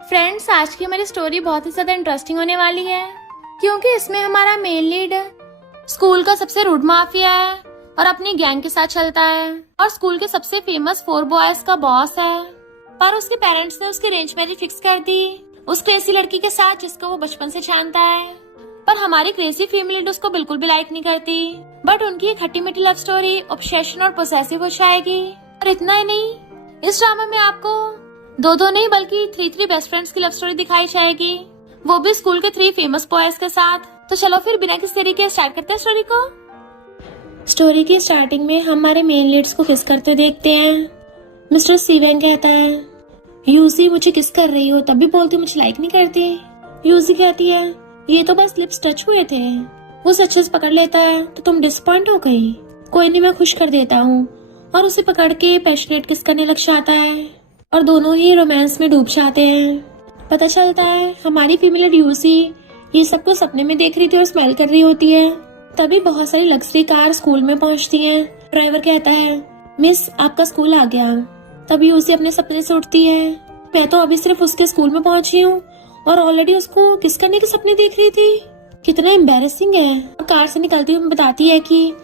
Friends, आज की हमारी स्टोरी बहुत ही ज्यादा इंटरेस्टिंग होने वाली है क्योंकि इसमें हमारा मेन लीड स्कूल का सबसे रूड माफिया है और अपनी गैंग के साथ चलता है और स्कूल के सबसे फेमस 4 बॉयज का बॉस है। पर उसके पेरेंट्स ने उसकी अरेंज मैरिज फिक्स कर दी उस क्रेजी लड़की के साथ जिसको वो बचपन से जानता है। पर हमारी क्रेजी फीमेल लीड उसको बिल्कुल भी लाइक नहीं करती। बट उनकी ये खट्टी मीठी लव स्टोरी ऑब्सेशन और पोसेसिव हो जाएगी। और इतना ही नहीं, इस ड्रामा में आपको दो नहीं बल्कि 3 बेस्ट फ्रेंड्स की लव स्टोरी दिखाई जाएगी, वो भी स्कूल के 3 फेमस बॉयज के साथ। तो चलो फिर बिना किसी देरी के स्टार्ट करते हैं स्टोरी को। स्टोरी की स्टार्टिंग में हमारे मेन लीड्स को किस करते देखते हैं। मिस्टर सीवेन कहता है, यूजी मुझे किस कर रही हो, तब भी बोलती मुझे लाइक नहीं करती। यूजी कहती है, ये तो बस लिप्स टच हुए थे। वो सचेस पकड़ लेता है, तो तुम डिसअपॉइंट हो गई। कोई नहीं, मैं खुश कर देता हूँ। और उसे पकड़ के पैशनेट किस करने लग जाता है और दोनों ही रोमांस में डूब जाते हैं। पता चलता है हमारी फीमेल यूसी ये सब कुछ सपने में देख रही थी और स्मेल कर रही होती है। तभी बहुत सारी लग्जरी कार स्कूल में पहुंचती हैं। ड्राइवर कहता है, मिस आपका स्कूल आ गया। तभी यूसी अपने सपने से उठती है। मैं तो अभी सिर्फ उसके स्कूल में पहुंची हूँ और ऑलरेडी उसको किस करने के सपने देख रही थी। कितना एम्बैरेसिंग है। कार से निकलती हुई बताती है कि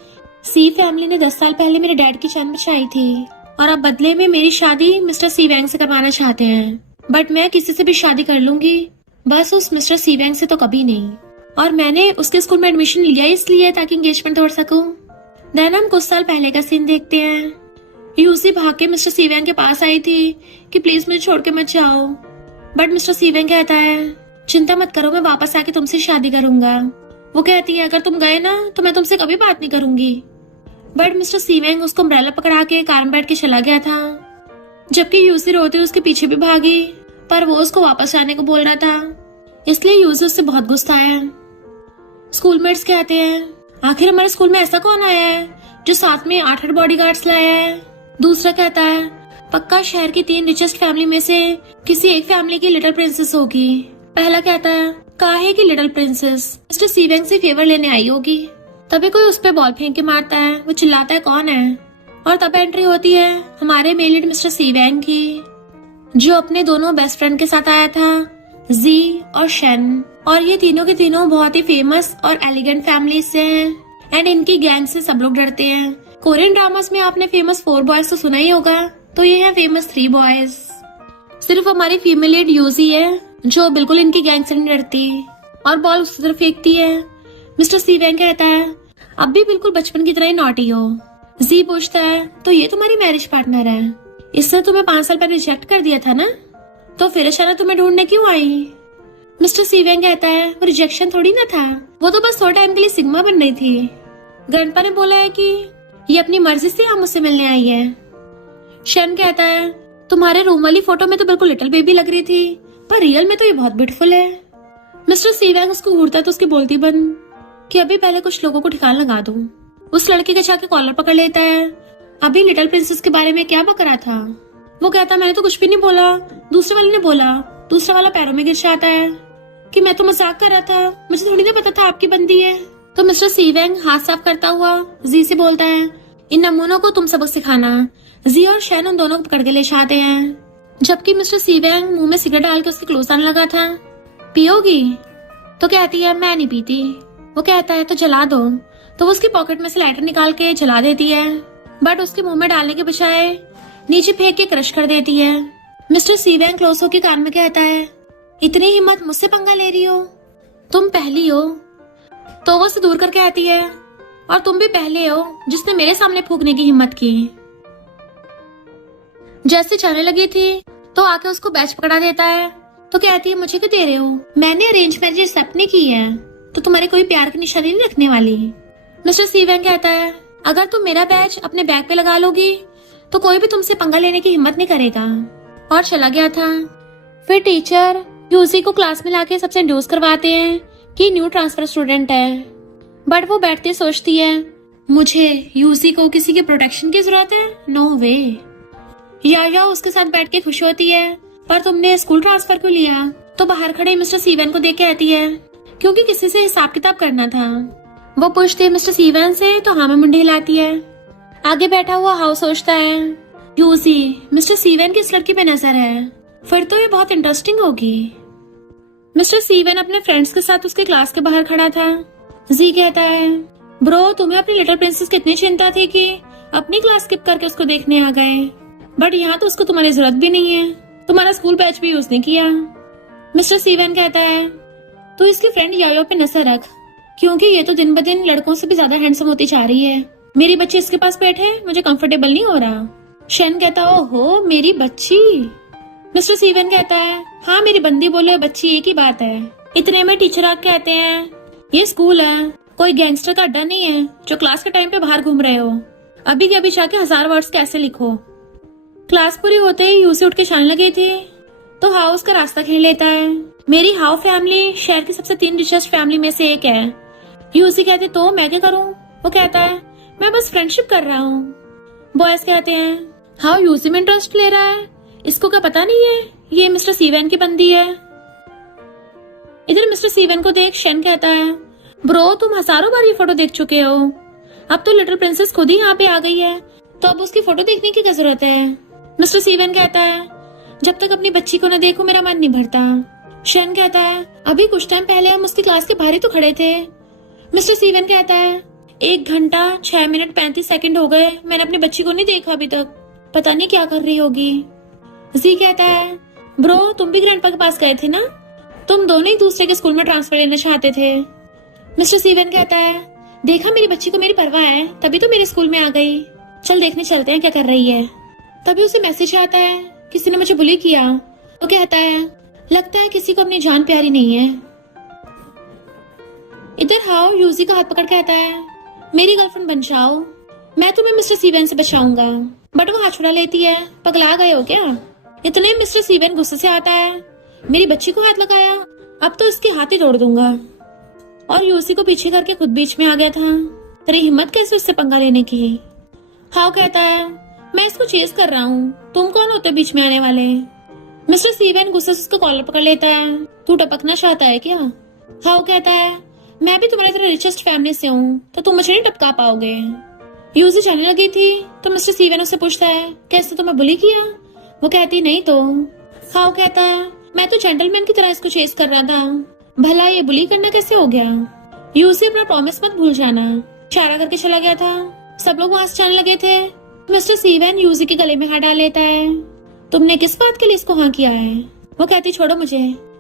सी फैमिली ने 10 साल पहले मेरे डैड की जान बचाई थी और अब बदले में मेरी शादी मिस्टर सीवैंग से करवाना चाहते हैं। बट मैं किसी से भी शादी कर लूंगी, बस उस मिस्टर सीवैंग से तो कभी नहीं। और मैंने उसके स्कूल में एडमिशन लिया इसलिए ताकि एंगेजमेंट तोड़ सकूं। देन हम कुछ साल पहले का सीन देखते हैं। यूसी भाग के मिस्टर सीवैंग के पास आई थी कि प्लीज मुझे छोड़ के मत जाओ। बट मिस्टर सीवैंग कहता है, चिंता मत करो, मैं वापस आके तुमसे शादी करूंगा। वो कहती है, अगर तुम गए ना तो मैं तुमसे कभी बात नहीं करूंगी। बट मिस्टर सीवेंग उसको अम्ब्रेला पकड़ा के कार में बैठ के चला गया था, जबकि यूसी रोती उसके पीछे भी भागी। पर वो उसको वापस आने को बोल रहा था, इसलिए यूसी उससे बहुत गुस्सा है। स्कूलमेट्स कहते हैं, आखिर हमारे स्कूल में ऐसा कौन आया है जो साथ में 8 बॉडीगार्ड्स लाया है। दूसरा कहता है, पक्का शहर की 3 रिचेस्ट फैमिली में से किसी एक फैमिली की लिटिल प्रिंसेस होगी। पहला कहता है, काहे की लिटिल प्रिंसेस मिस्टर सीवेंग से फेवर लेने आई होगी। तभी कोई उस पे बॉल फेंक के मारता है। वो चिल्लाता है, कौन है। और तब एंट्री होती है हमारे मेन लीड मिस्टर सीवेंग की, जो अपने दोनों बेस्ट फ्रेंड के साथ आया था, जी और शेन। और ये तीनों के तीनों बहुत ही फेमस और एलिगेंट फैमिली से हैं एंड इनकी गैंग से सब लोग डरते हैं। कोरियन ड्रामास में आपने फेमस 4 बॉयज तो सुना ही होगा, तो ये है फेमस 3 बॉयज। सिर्फ हमारी फीमेल लीड यूजी है जो बिल्कुल इनकी गैंग से नहीं डरती और बॉल उस तरफ फेंकती है। मिस्टर सीवेंग कहता है, अब भी बिल्कुल बचपन की तरह ही नॉटी हो। जी पूछता है, तो ये तुम्हारी मैरिज पार्टनर है, इसने तुम्हें 5 साल पहले रिजेक्ट कर दिया था ना, तो फिर अचानक तुम्हें ढूंढने क्यों आई। मिस्टर सीवेंग कहता है, वो रिजेक्शन थोड़ी ना था, वो तो बस थोड़े टाइम के लिए सिग्मा बन रही थी। ग्रैंडपा ने बोला है कि ये अपनी मर्जी से यहाँ मुझसे मिलने आई है। शन कहता है, तुम्हारे रूम वाली फोटो में तो बिल्कुल लिटिल बेबी लग रही थी, पर रियल में तो ये बहुत ब्यूटीफुल है। मिस्टर सीवेंग उसको घूरता है तो उसकी बोलती बंद कि अभी पहले कुछ लोगों को ठिकाना लगा दूं। उस लड़के के जाके कॉलर पकड़ लेता है। अभी लिटिल प्रिंसेस के बारे में क्या बक रहा था। वो कहता, मैंने तो कुछ भी नहीं बोला, दूसरे वाले ने बोला। दूसरा वाला पैरों में गिर जाता है कि मैं तो मजाक कर रहा था, मुझे थोड़ी ना पता था आपकी बंदी है। तो मिस्टर सीवेंग हाथ साफ करता हुआ जी से बोलता है, इन नमूनों को तुम सबक सिखाना। जी और शैन उन दोनों को पकड़ के ले जाते हैं, जबकि मिस्टर सीवेंग मुंह में सिगरेट डाल के उसके क्लोज आने लगा था। पियोगी? तो कहती है, मैं नहीं पीती। वो कहता है, तो जला दो। तो वो उसकी पॉकेट में से लाइटर निकाल के जला देती है, बट उसके मुंह में डालने के बजाय नीचे फेंक के क्रश कर देती है। मिस्टर सीवेंग क्लोज होकर कान में कहता है, इतनी हिम्मत मुझसे पंगा ले रही हो, तुम पहली हो। तो वो उसे दूर करके आती है, और तुम भी पहले हो जिसने मेरे सामने फूकने की हिम्मत की। जैसे जाने लगी थी तो आके उसको बैच पकड़ा देता है। तो कहती है, मुझे क्यों दे रहे हो, मैंने अरेंज मैरिज एक्सेप्ट नहीं की है, तो तुम्हारे कोई प्यार की निशानी नहीं रखने वाली। मिस्टर सीवेंग कहता है, अगर तुम मेरा बैच अपने बैग पे लगा लोगी तो कोई भी तुमसे पंगा लेने की हिम्मत नहीं करेगा। और चला गया था। फिर टीचर यूसी को क्लास में लाके सबसे इंट्रोड्यूस करवाते हैं कि न्यू ट्रांसफर स्टूडेंट है। बट वो बैठते सोचती है, मुझे यूसी को किसी के प्रोटेक्शन की जरूरत है, नो वे। या उसके साथ बैठ के खुश होती है, पर तुमने स्कूल ट्रांसफर क्यों लिया। तो बाहर खड़े मिस्टर सीवेन को देख के आती है, क्योंकि किसी से हिसाब किताब करना था। वो पूछती है मिस्टर सीवेन से, तो हाँ में मुंडी हिलाती है। आगे बैठा हुआ हाउस सोचता है, यूसी मिस्टर सीवेन की इस लड़की पे नजर है, फिर तो ये बहुत इंटरेस्टिंग होगी। मिस्टर सीवन अपने फ्रेंड्स के साथ उसके क्लास के बाहर खड़ा था। जी कहता है, ब्रो तुम्हें अपनी लिटिल प्रिंसेस की इतनी चिंता थी कि अपनी क्लास स्किप करके उसको देखने आ गए, बट यहाँ तो उसको तुम्हारी जरूरत भी नहीं है, तुम्हारा स्कूल बैच भी यूज नहीं किया। मिस्टर सीवन कहता है, तो इसकी फ्रेंड यायो पे नजर रख, क्योंकि ये तो दिन ब दिन लड़कों से भी ज्यादा हैंडसम होती जा रही है। मेरी बच्ची इसके पास बैठे, मुझे कंफर्टेबल नहीं हो रहा। शन कहता, ओहो मेरी बच्ची। मिस्टर सीवन कहता है, हाँ मेरी बंदी बोले बच्ची एक ही बात है। इतने में टीचर आके कहते हैं, ये स्कूल है, कोई गैंगस्टर का अड्डा नहीं है जो क्लास के टाइम पे बाहर घूम रहे हो। अभी के अभी जाके 1000 वर्ड्स कैसे लिखो। क्लास पूरी होते ही यूसी उठ के शान लगी थी तो हाउ उसका रास्ता घेर लेता है। मेरी हाउ फैमिली शहर की सबसे 3 रिचेस्ट फैमिली में से एक है। यूसी कहते, तो मैं क्या करूं? वो कहता है, मैं बस फ्रेंडशिप कर रहा हूँ। बॉयज कहते हैं, हाउ यूसी में इंटरेस्ट ले रहा है, इसको क्या पता नहीं है ये मिस्टर सीवन की बंदी है। इधर मिस्टर सीवन को देख शन कहता है, ब्रो तुम हजारों बार ये फोटो देख चुके हो, अब तो लिटिल प्रिंसेस खुद ही यहाँ पे आ गई है, तो अब उसकी फोटो देखने की क्या जरूरत है। मिस्टर सीवन कहता है, जब तक अपनी बच्ची को न देखो मेरा मन नहीं भरता। शन कहता है, अभी कुछ टाइम पहले हम उसकी क्लास के बाहर ही तो खड़े थे। मिस्टर सीवन कहता है, 1 घंटा 6 मिनट 35 सेकंड हो गए, मैंने अपनी बच्ची को नहीं देखा अभी तक, पता नहीं क्या कर रही होगी। जी कहता है, ब्रो तुम भी ग्रैंडपा के पास गए थे ना, तुम दोनों ही दूसरे के स्कूल में ट्रांसफर लेना चाहते थे। मिस्टर सीवन कहता है, देखा मेरी बच्ची को मेरी परवाह है, तभी तो मेरे स्कूल में आ गई, चल देखने चलते हैं क्या कर रही है। तभी उसे मैसेज आता है, किसी ने मुझे बुली किया। वो कहता है, लगता है किसी को अपनी जान प्यारी नहीं है। इधर हाउ यूजी का हाथ पकड़ कहता है, मेरी गर्लफ्रेंड बन जाओ, मैं तुम्हें मिस्टर सीवन से बचाऊंगा। बट वो हाथ छुड़ा लेती है, पगला गए हो क्या। इतने मिस्टर सीवन गुस्से से आता है, मेरी बच्ची को हाथ लगाया, अब तो इसके हाथ ही तोड़ दूंगा। और यूसी को पीछे करके खुद बीच में आ गया था। तेरी हिम्मत कैसे उससे पंगा लेने की। हाउ कहता है, मैं इसको चेस कर रहा हूँ, तुम कौन होते बीच में आने वाले। मिस्टर सीवन गुस्से से उसका कॉलर पकड़ लेता है, तू टपकना चाहता है क्या। हाउ कहता है, मैं भी तुम्हारी तरह रिचेस्ट फैमिली से हूँ, तो तुम मुझे नहीं टपका पाओगे। यूसी जाने लगी थी तो मिस्टर सीवन उससे पूछता है, कैसे तुम्हें बुली किया। वो कहती, नहीं तो। हाउ कहता है, मैं तो जेंटलमैन की तरह इसको चेस कर रहा था, भला ये बुली करना कैसे हो गया। यूसी अपना प्रॉमिस मत भूल जाना, इशारा करके चला गया था। सब लोग वहां से जाने लगे थे। मिस्टर सीवन यूसी के गले में हाथ डाल लेता है, तुमने किस बात के लिए इसको हाँ किया है। वो कहती, छोड़ो मुझे।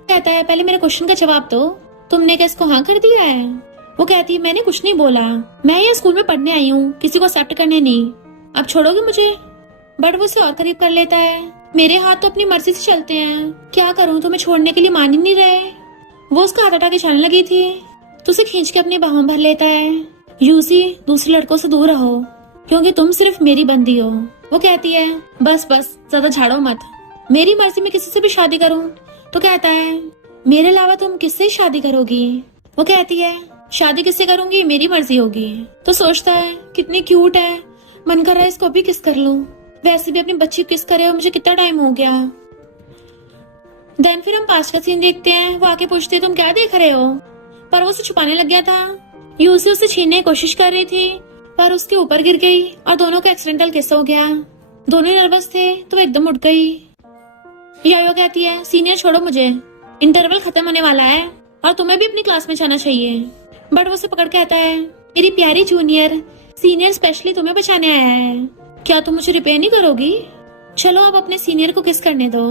कहता है, पहले मेरे क्वेश्चन का जवाब दो, तुमने क्या इसको हाँ कर दिया है। वो कहती, मैंने कुछ नहीं बोला, मैं यहाँ स्कूल में पढ़ने आई हूँ, किसी को एक्सेप्ट करने नहीं। अब छोड़ोगे मुझे। बट वो उसे और करीब कर लेता है, मेरे हाथ तो अपनी मर्जी से चलते हैं, क्या करूँ, तुम्हें छोड़ने के लिए मान ही नहीं रहे। वो उसका हाथ हटा के चलने लगी थी तो उसे खींच के अपनी बाहों भर लेता है। यूसी दूसरे लड़कों से दूर रहो, क्योंकि तुम सिर्फ मेरी बंदी हो। वो कहती है, बस बस ज्यादा झाड़ो मत, मेरी मर्जी में किसी से भी शादी करूं। तो कहता है, मेरे अलावा तुम किससे शादी करोगी। वो कहती है, शादी किससे करूंगी, मेरी मर्जी होगी। तो सोचता है, कितनी क्यूट है, मन कर रहा है इसको भी किस कर लूं, वैसे भी अपनी बच्ची किस करे हो, मुझे कितना टाइम हो गया। देन फिर हम पास का सीन देखते हैं। वो आके पूछती है, तुम क्या देख रहे हो, पर वो उसे छुपाने लग गया था। यूसी उसे छीनने की कोशिश कर रही थी पर उसके ऊपर गिर गई और दोनों का एक्सीडेंटल किस हो गया। दोनों ही नर्वस थे तो एकदम उठ गई। यायो कहती है, सीनियर छोड़ो मुझे, इंटरवल खत्म होने वाला है और तुम्हें भी अपनी क्लास में जाना चाहिए। बट वो उसे पकड़ के आता है, मेरी प्यारी जूनियर, सीनियर स्पेशली तुम्हें बचाने आया है, क्या तुम मुझे रिपेयर नहीं करोगी। चलो अब अपने सीनियर को किस करने दो।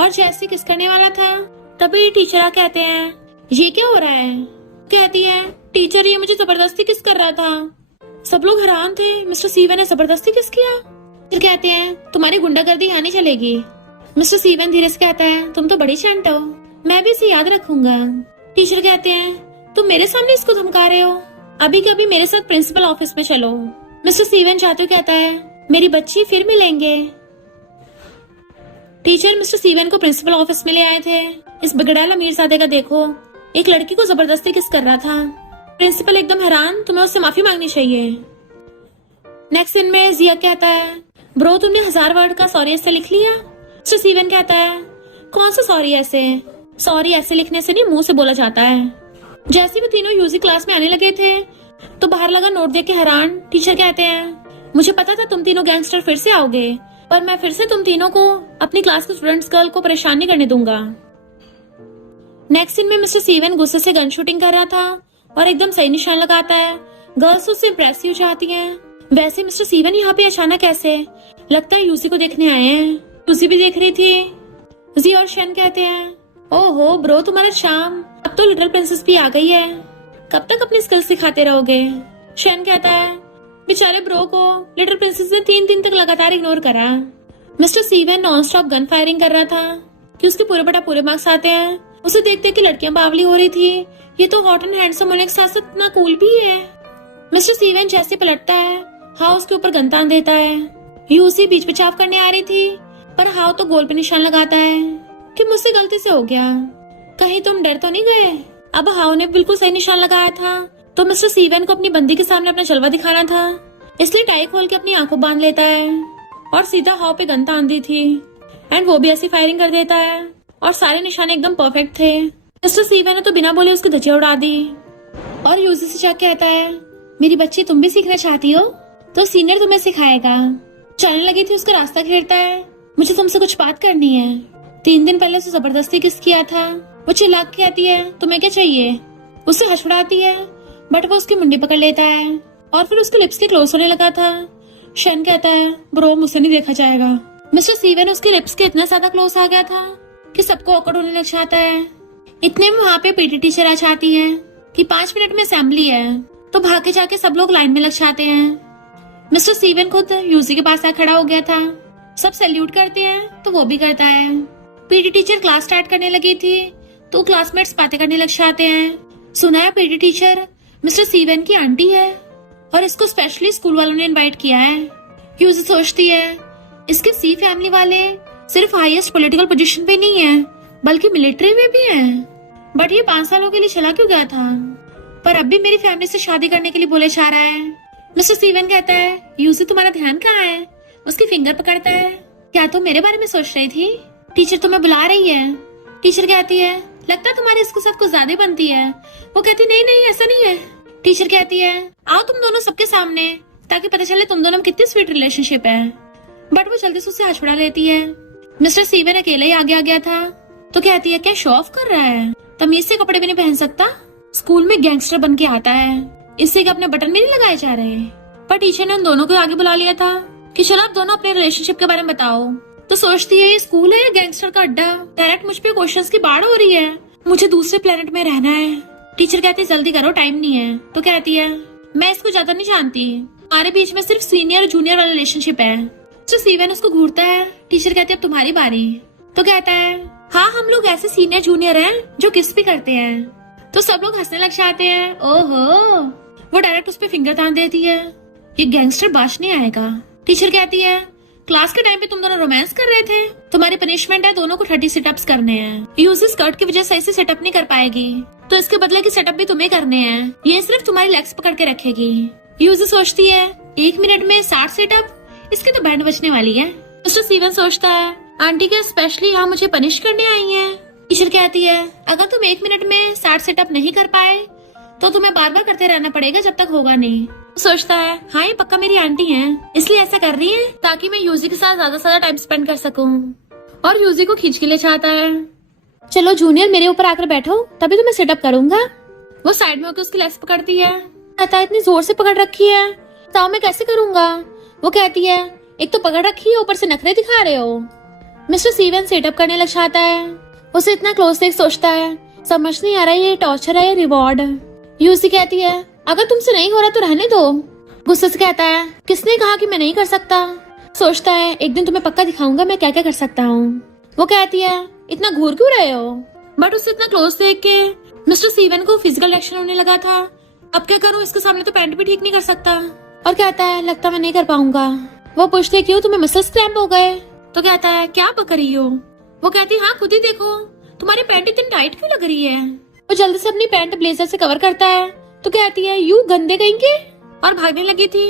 और जैसे किस करने वाला था तभी टीचर आ कहते हैं, ये क्या हो रहा है। कहती है, टीचर ये मुझे जबरदस्ती किस कर रहा था। सब लोग हैरान थे, मिस्टर सीवन ने जबरदस्ती किस किया। फिर कहते हैं, तुम्हारी गुंडागर्दी यहाँ नहीं चलेगी। मिस्टर सीवन धीरे से कहता है, तुम तो बड़ी चंट हो, मैं भी इसे याद रखूंगा। टीचर कहते हैं, तुम मेरे सामने इसको धमका रहे हो, अभी के अभी मेरे साथ प्रिंसिपल ऑफिस में चलो। मिस्टर सीवन जाते हुए कहता है, मेरी बच्ची फिर मिलेंगे। टीचर मिस्टर सीवन को प्रिंसिपल ऑफिस में ले आए थे। इस बिगड़ैला मीरजादे का देखो, एक लड़की को जबरदस्ती किस कर रहा था। प्रिंसिपल एकदम हैरान, तुम्हें उससे माफी मांगनी चाहिए। नेक्स्ट सीन में जिया कहता है, ब्रो तुमने 1000 वर्ड का सॉरी ऐसे लिख लिया। मिस्टर सीवन कहता है, कौन सा सॉरी ऐसे, सॉरी ऐसे लिखने से नहीं, मुंह से बोला जाता है। जैसे वो तीनों यूजी क्लास में आने लगे थे तो बाहर लगा नोट देख के हैरान। टीचर कहते हैं, मुझे पता था तुम तीनों गैंगस्टर फिर से आओगे, पर मैं फिर से तुम तीनों को अपनी क्लास के स्टूडेंट्स गर्ल को परेशान नहीं करने दूंगा। नेक्स्ट सीन में मिस्टर सीवन गुस्से से गन शूटिंग कर रहा था और एकदम सही निशान लगाता है। गर्ल्स उससे इम्प्रेस ही हो जाती हैं। वैसे मिस्टर सीवन यहाँ पे अचानक कैसे? लगता है यूसी को देखने आए हैं। यूसी भी देख रही थी। जी और शन कहते हैं, ओहो ब्रो तुम्हारा शाम, अब तो लिटिल प्रिंसेस भी आ गई है, कब तक अपनी स्किल्स सिखाते रहोगे? शन कहता है, बेचारे ब्रो को लिटिल प्रिंसेस ने 3 दिन तक लगातार इग्नोर करा। मिस्टर सीवन नॉन स्टॉप गन फायरिंग कर रहा था कि उसके पूरे मार्क्स आते हैं। उसे देखते कि लड़कियां बावली हो रही थी, ये तो हॉट एंड हैंडसम होने के साथ साथ इतना कूल भी है। मिस्टर सीवन जैसे पलटता है, हाउ उसके ऊपर गन तान देता है। यूसी बीच बचाव करने आ रही थी, पर हाउ तो गोल पे निशान लगाता है कि मुझसे गलती से हो गया, कहीं तुम डर तो नहीं गए? अब हाउ ने बिल्कुल सही निशान लगाया था, तो मिस्टर सीवन को अपनी बंदी के सामने अपना जलवा दिखाना था, इसलिए टाई खोल के अपनी आंखों बांध लेता है और सीधा हाउ पे गन तान दी थी एंड वो भी ऐसी फायरिंग कर देता है और सारे निशाने एकदम परफेक्ट थे। मिस्टर सीवन ने तो बिना बोले उसकी धज्जियां उड़ा दी और यूजी से जाके कहता है, मेरी बच्ची तुम भी सीखना चाहती हो तो सीनियर तुम्हें सिखाएगा। चलने लगी थी, उसका रास्ता घेरता है, मुझे तुमसे कुछ बात करनी है। 3 दिन पहले उसे जबरदस्ती किस किया था। वो चिल्ला के आती है, तुम्हें क्या चाहिए? उससे हड़बड़ाती है, बट वो उसकी मुंडी पकड़ लेता है और फिर उसके लिप्स के क्लोज होने लगा था। शन कहता है, ब्रो मुझसे नहीं देखा जाएगा। मिस्टर सीवन उसके लिप्स के इतना ज्यादा क्लोज आ गया था कि सबको ऑकवर्ड होने लग जाता है। इतने में वहाँ पे पीटी टीचर आ जाती है कि 5 मिनट में असेंबली है, तो भागे जाके सब लोग लाइन में लग जाते हैं। मिस्टर सीवन खुद यूजी के पास आ खड़ा हो गया था। सब सैल्यूट करते हैं तो वो भी करता है। पीटी टीचर क्लास स्टार्ट करने लगी थी तो क्लासमेट्स बातें करने लग जाते हैं। सुना है पीटी टीचर मिस्टर सीवन की आंटी है और इसको स्पेशली स्कूल वालों ने इनवाइट किया है। यूजी सोचती है, इसके सी फैमिली वाले सिर्फ हाईएस्ट पॉलिटिकल पोजीशन पे नहीं है बल्कि मिलिट्री में भी हैं। बट ये 5 सालों के लिए चला क्यों गया था? पर अब भी मेरी फैमिली से शादी करने के लिए बोले जा रहा है। मिस्टर सीवन कहता है, यूजी तुम्हारा ध्यान कहाँ है? उसकी फिंगर पकड़ता है, क्या तुम मेरे बारे में सोच रही थी? टीचर तुम्हें बुला रही है। टीचर कहती है, लगता है तुम्हारी इसके साथ कुछ ज्यादा बनती है। वो कहती नहीं ऐसा नहीं है। टीचर कहती है, आओ तुम दोनों सबके सामने ताकि पता चले तुम दोनों में कितनी स्वीट रिलेशनशिप है। बट वो जल्दी से उससे हाथ छुड़ा लेती है। मिस्टर सीवन अकेले ही आगे आ गया था तो कहती है, क्या शो ऑफ कर रहा है? तमीज से कपड़े भी नहीं पहन सकता, स्कूल में गैंगस्टर बन के आता है, इससे कि अपने बटन भी नहीं लगाए जा रहे। पर टीचर ने उन दोनों को आगे बुला लिया था कि चलो आप दोनों अपने रिलेशनशिप के बारे में बताओ। तो सोचती है, ये स्कूल है या गैंगस्टर का अड्डा? डायरेक्ट मुझ पे क्वेश्चंस की बाढ़ हो रही है, मुझे दूसरे प्लेनेट में रहना है। टीचर कहती है, जल्दी करो टाइम नहीं है। तो कहती है, मैं इसको ज्यादा नहीं जानती, हमारे बीच में सिर्फ सीनियर जूनियर वाला रिलेशनशिप है। मिस्टर सीवन उसको घूरता है। टीचर कहती है, अब तुम्हारी बारी। तो कहता है, हाँ हम लोग ऐसे सीनियर जूनियर हैं जो किस भी करते हैं। तो सब लोग हंसने लग जाते हैं। ओहो, वो डायरेक्ट उस पे फिंगर तान देती है, ये गैंगस्टर बाज नहीं आएगा। टीचर कहती है, क्लास के टाइम पे तुम दोनों रोमांस कर रहे थे, तुम्हारी पनिशमेंट है दोनों को 30 सिटअप्स करने हैं। यूजी स्कर्ट की वजह से ऐसे सेटअप नहीं कर पाएगी तो इसके बदले की सेटअप भी तुम्हें करने हैं, ये सिर्फ तुम्हारी लेग्स पकड़ के रखेगी। यूजी सोचती है, 1 मिनट में 60 सेटअप, इसकी तो बैंड बजने वाली है। मिस्टर सीवन सोचता है, आंटी क्या स्पेशली यहाँ मुझे पनिश करने आई हैं? टीचर कहती है, अगर तुम 1 मिनट में 60 सेटअप नहीं कर पाए तो तुम्हें बार बार करते रहना पड़ेगा जब तक होगा नहीं। सोचता है, हाँ ये पक्का मेरी आंटी हैं, इसलिए ऐसा कर रही है ताकि मैं यूजी के साथ ज्यादा से ज्यादा टाइम स्पेंड कर सकूं। और यूजी को खींच के ले जाता है, चलो जूनियर मेरे ऊपर आकर बैठो तभी तो मैं सेटअप करूंगा। वो साइड में होकर उसकी लेग्स पकड़ती है। कहता है, इतनी जोर से पकड़ रखी है तो मैं कैसे करूंगा? वो कहती है, एक तो पकड़ रखी है ऊपर से नखरे दिखा रहे हो। मिस्टर सीवन सेटअप करने लग जाता है। उसे इतना क्लोज देख सोचता है, समझ नहीं आ रहा ये टॉर्चर है या रिवॉर्ड। यूसी कहती है, अगर तुमसे नहीं हो रहा तो रहने दो। गुस्से से कहता है, किसने कहा कि मैं नहीं कर सकता? सोचता है, एक दिन तुम्हें पक्का दिखाऊंगा मैं क्या क्या कर सकता हूँ। वो कहती है, इतना घूर क्यों रहे हो? बट उससे इतना क्लोज देख के मिस्टर सीवन को फिजिकल रिएक्शन होने लगा था। अब क्या करूँ, इसके सामने तो पैंट भी ठीक नहीं कर सकता। और कहता है, लगता मैं नहीं कर पाऊंगा। वो पूछती है, क्यों तुम्हें मसल्स क्रैम्प हो गए? तो कहता है, क्या पक रही हो? वो कहती है, हाँ खुद ही देखो तुम्हारी पैंट इतनी टाइट क्यों लग रही है। वो जल्दी से अपनी पैंट ब्लेजर से कवर करता है। तो कहती है, यू गंदे कहेंगे, और भागने लगी थी।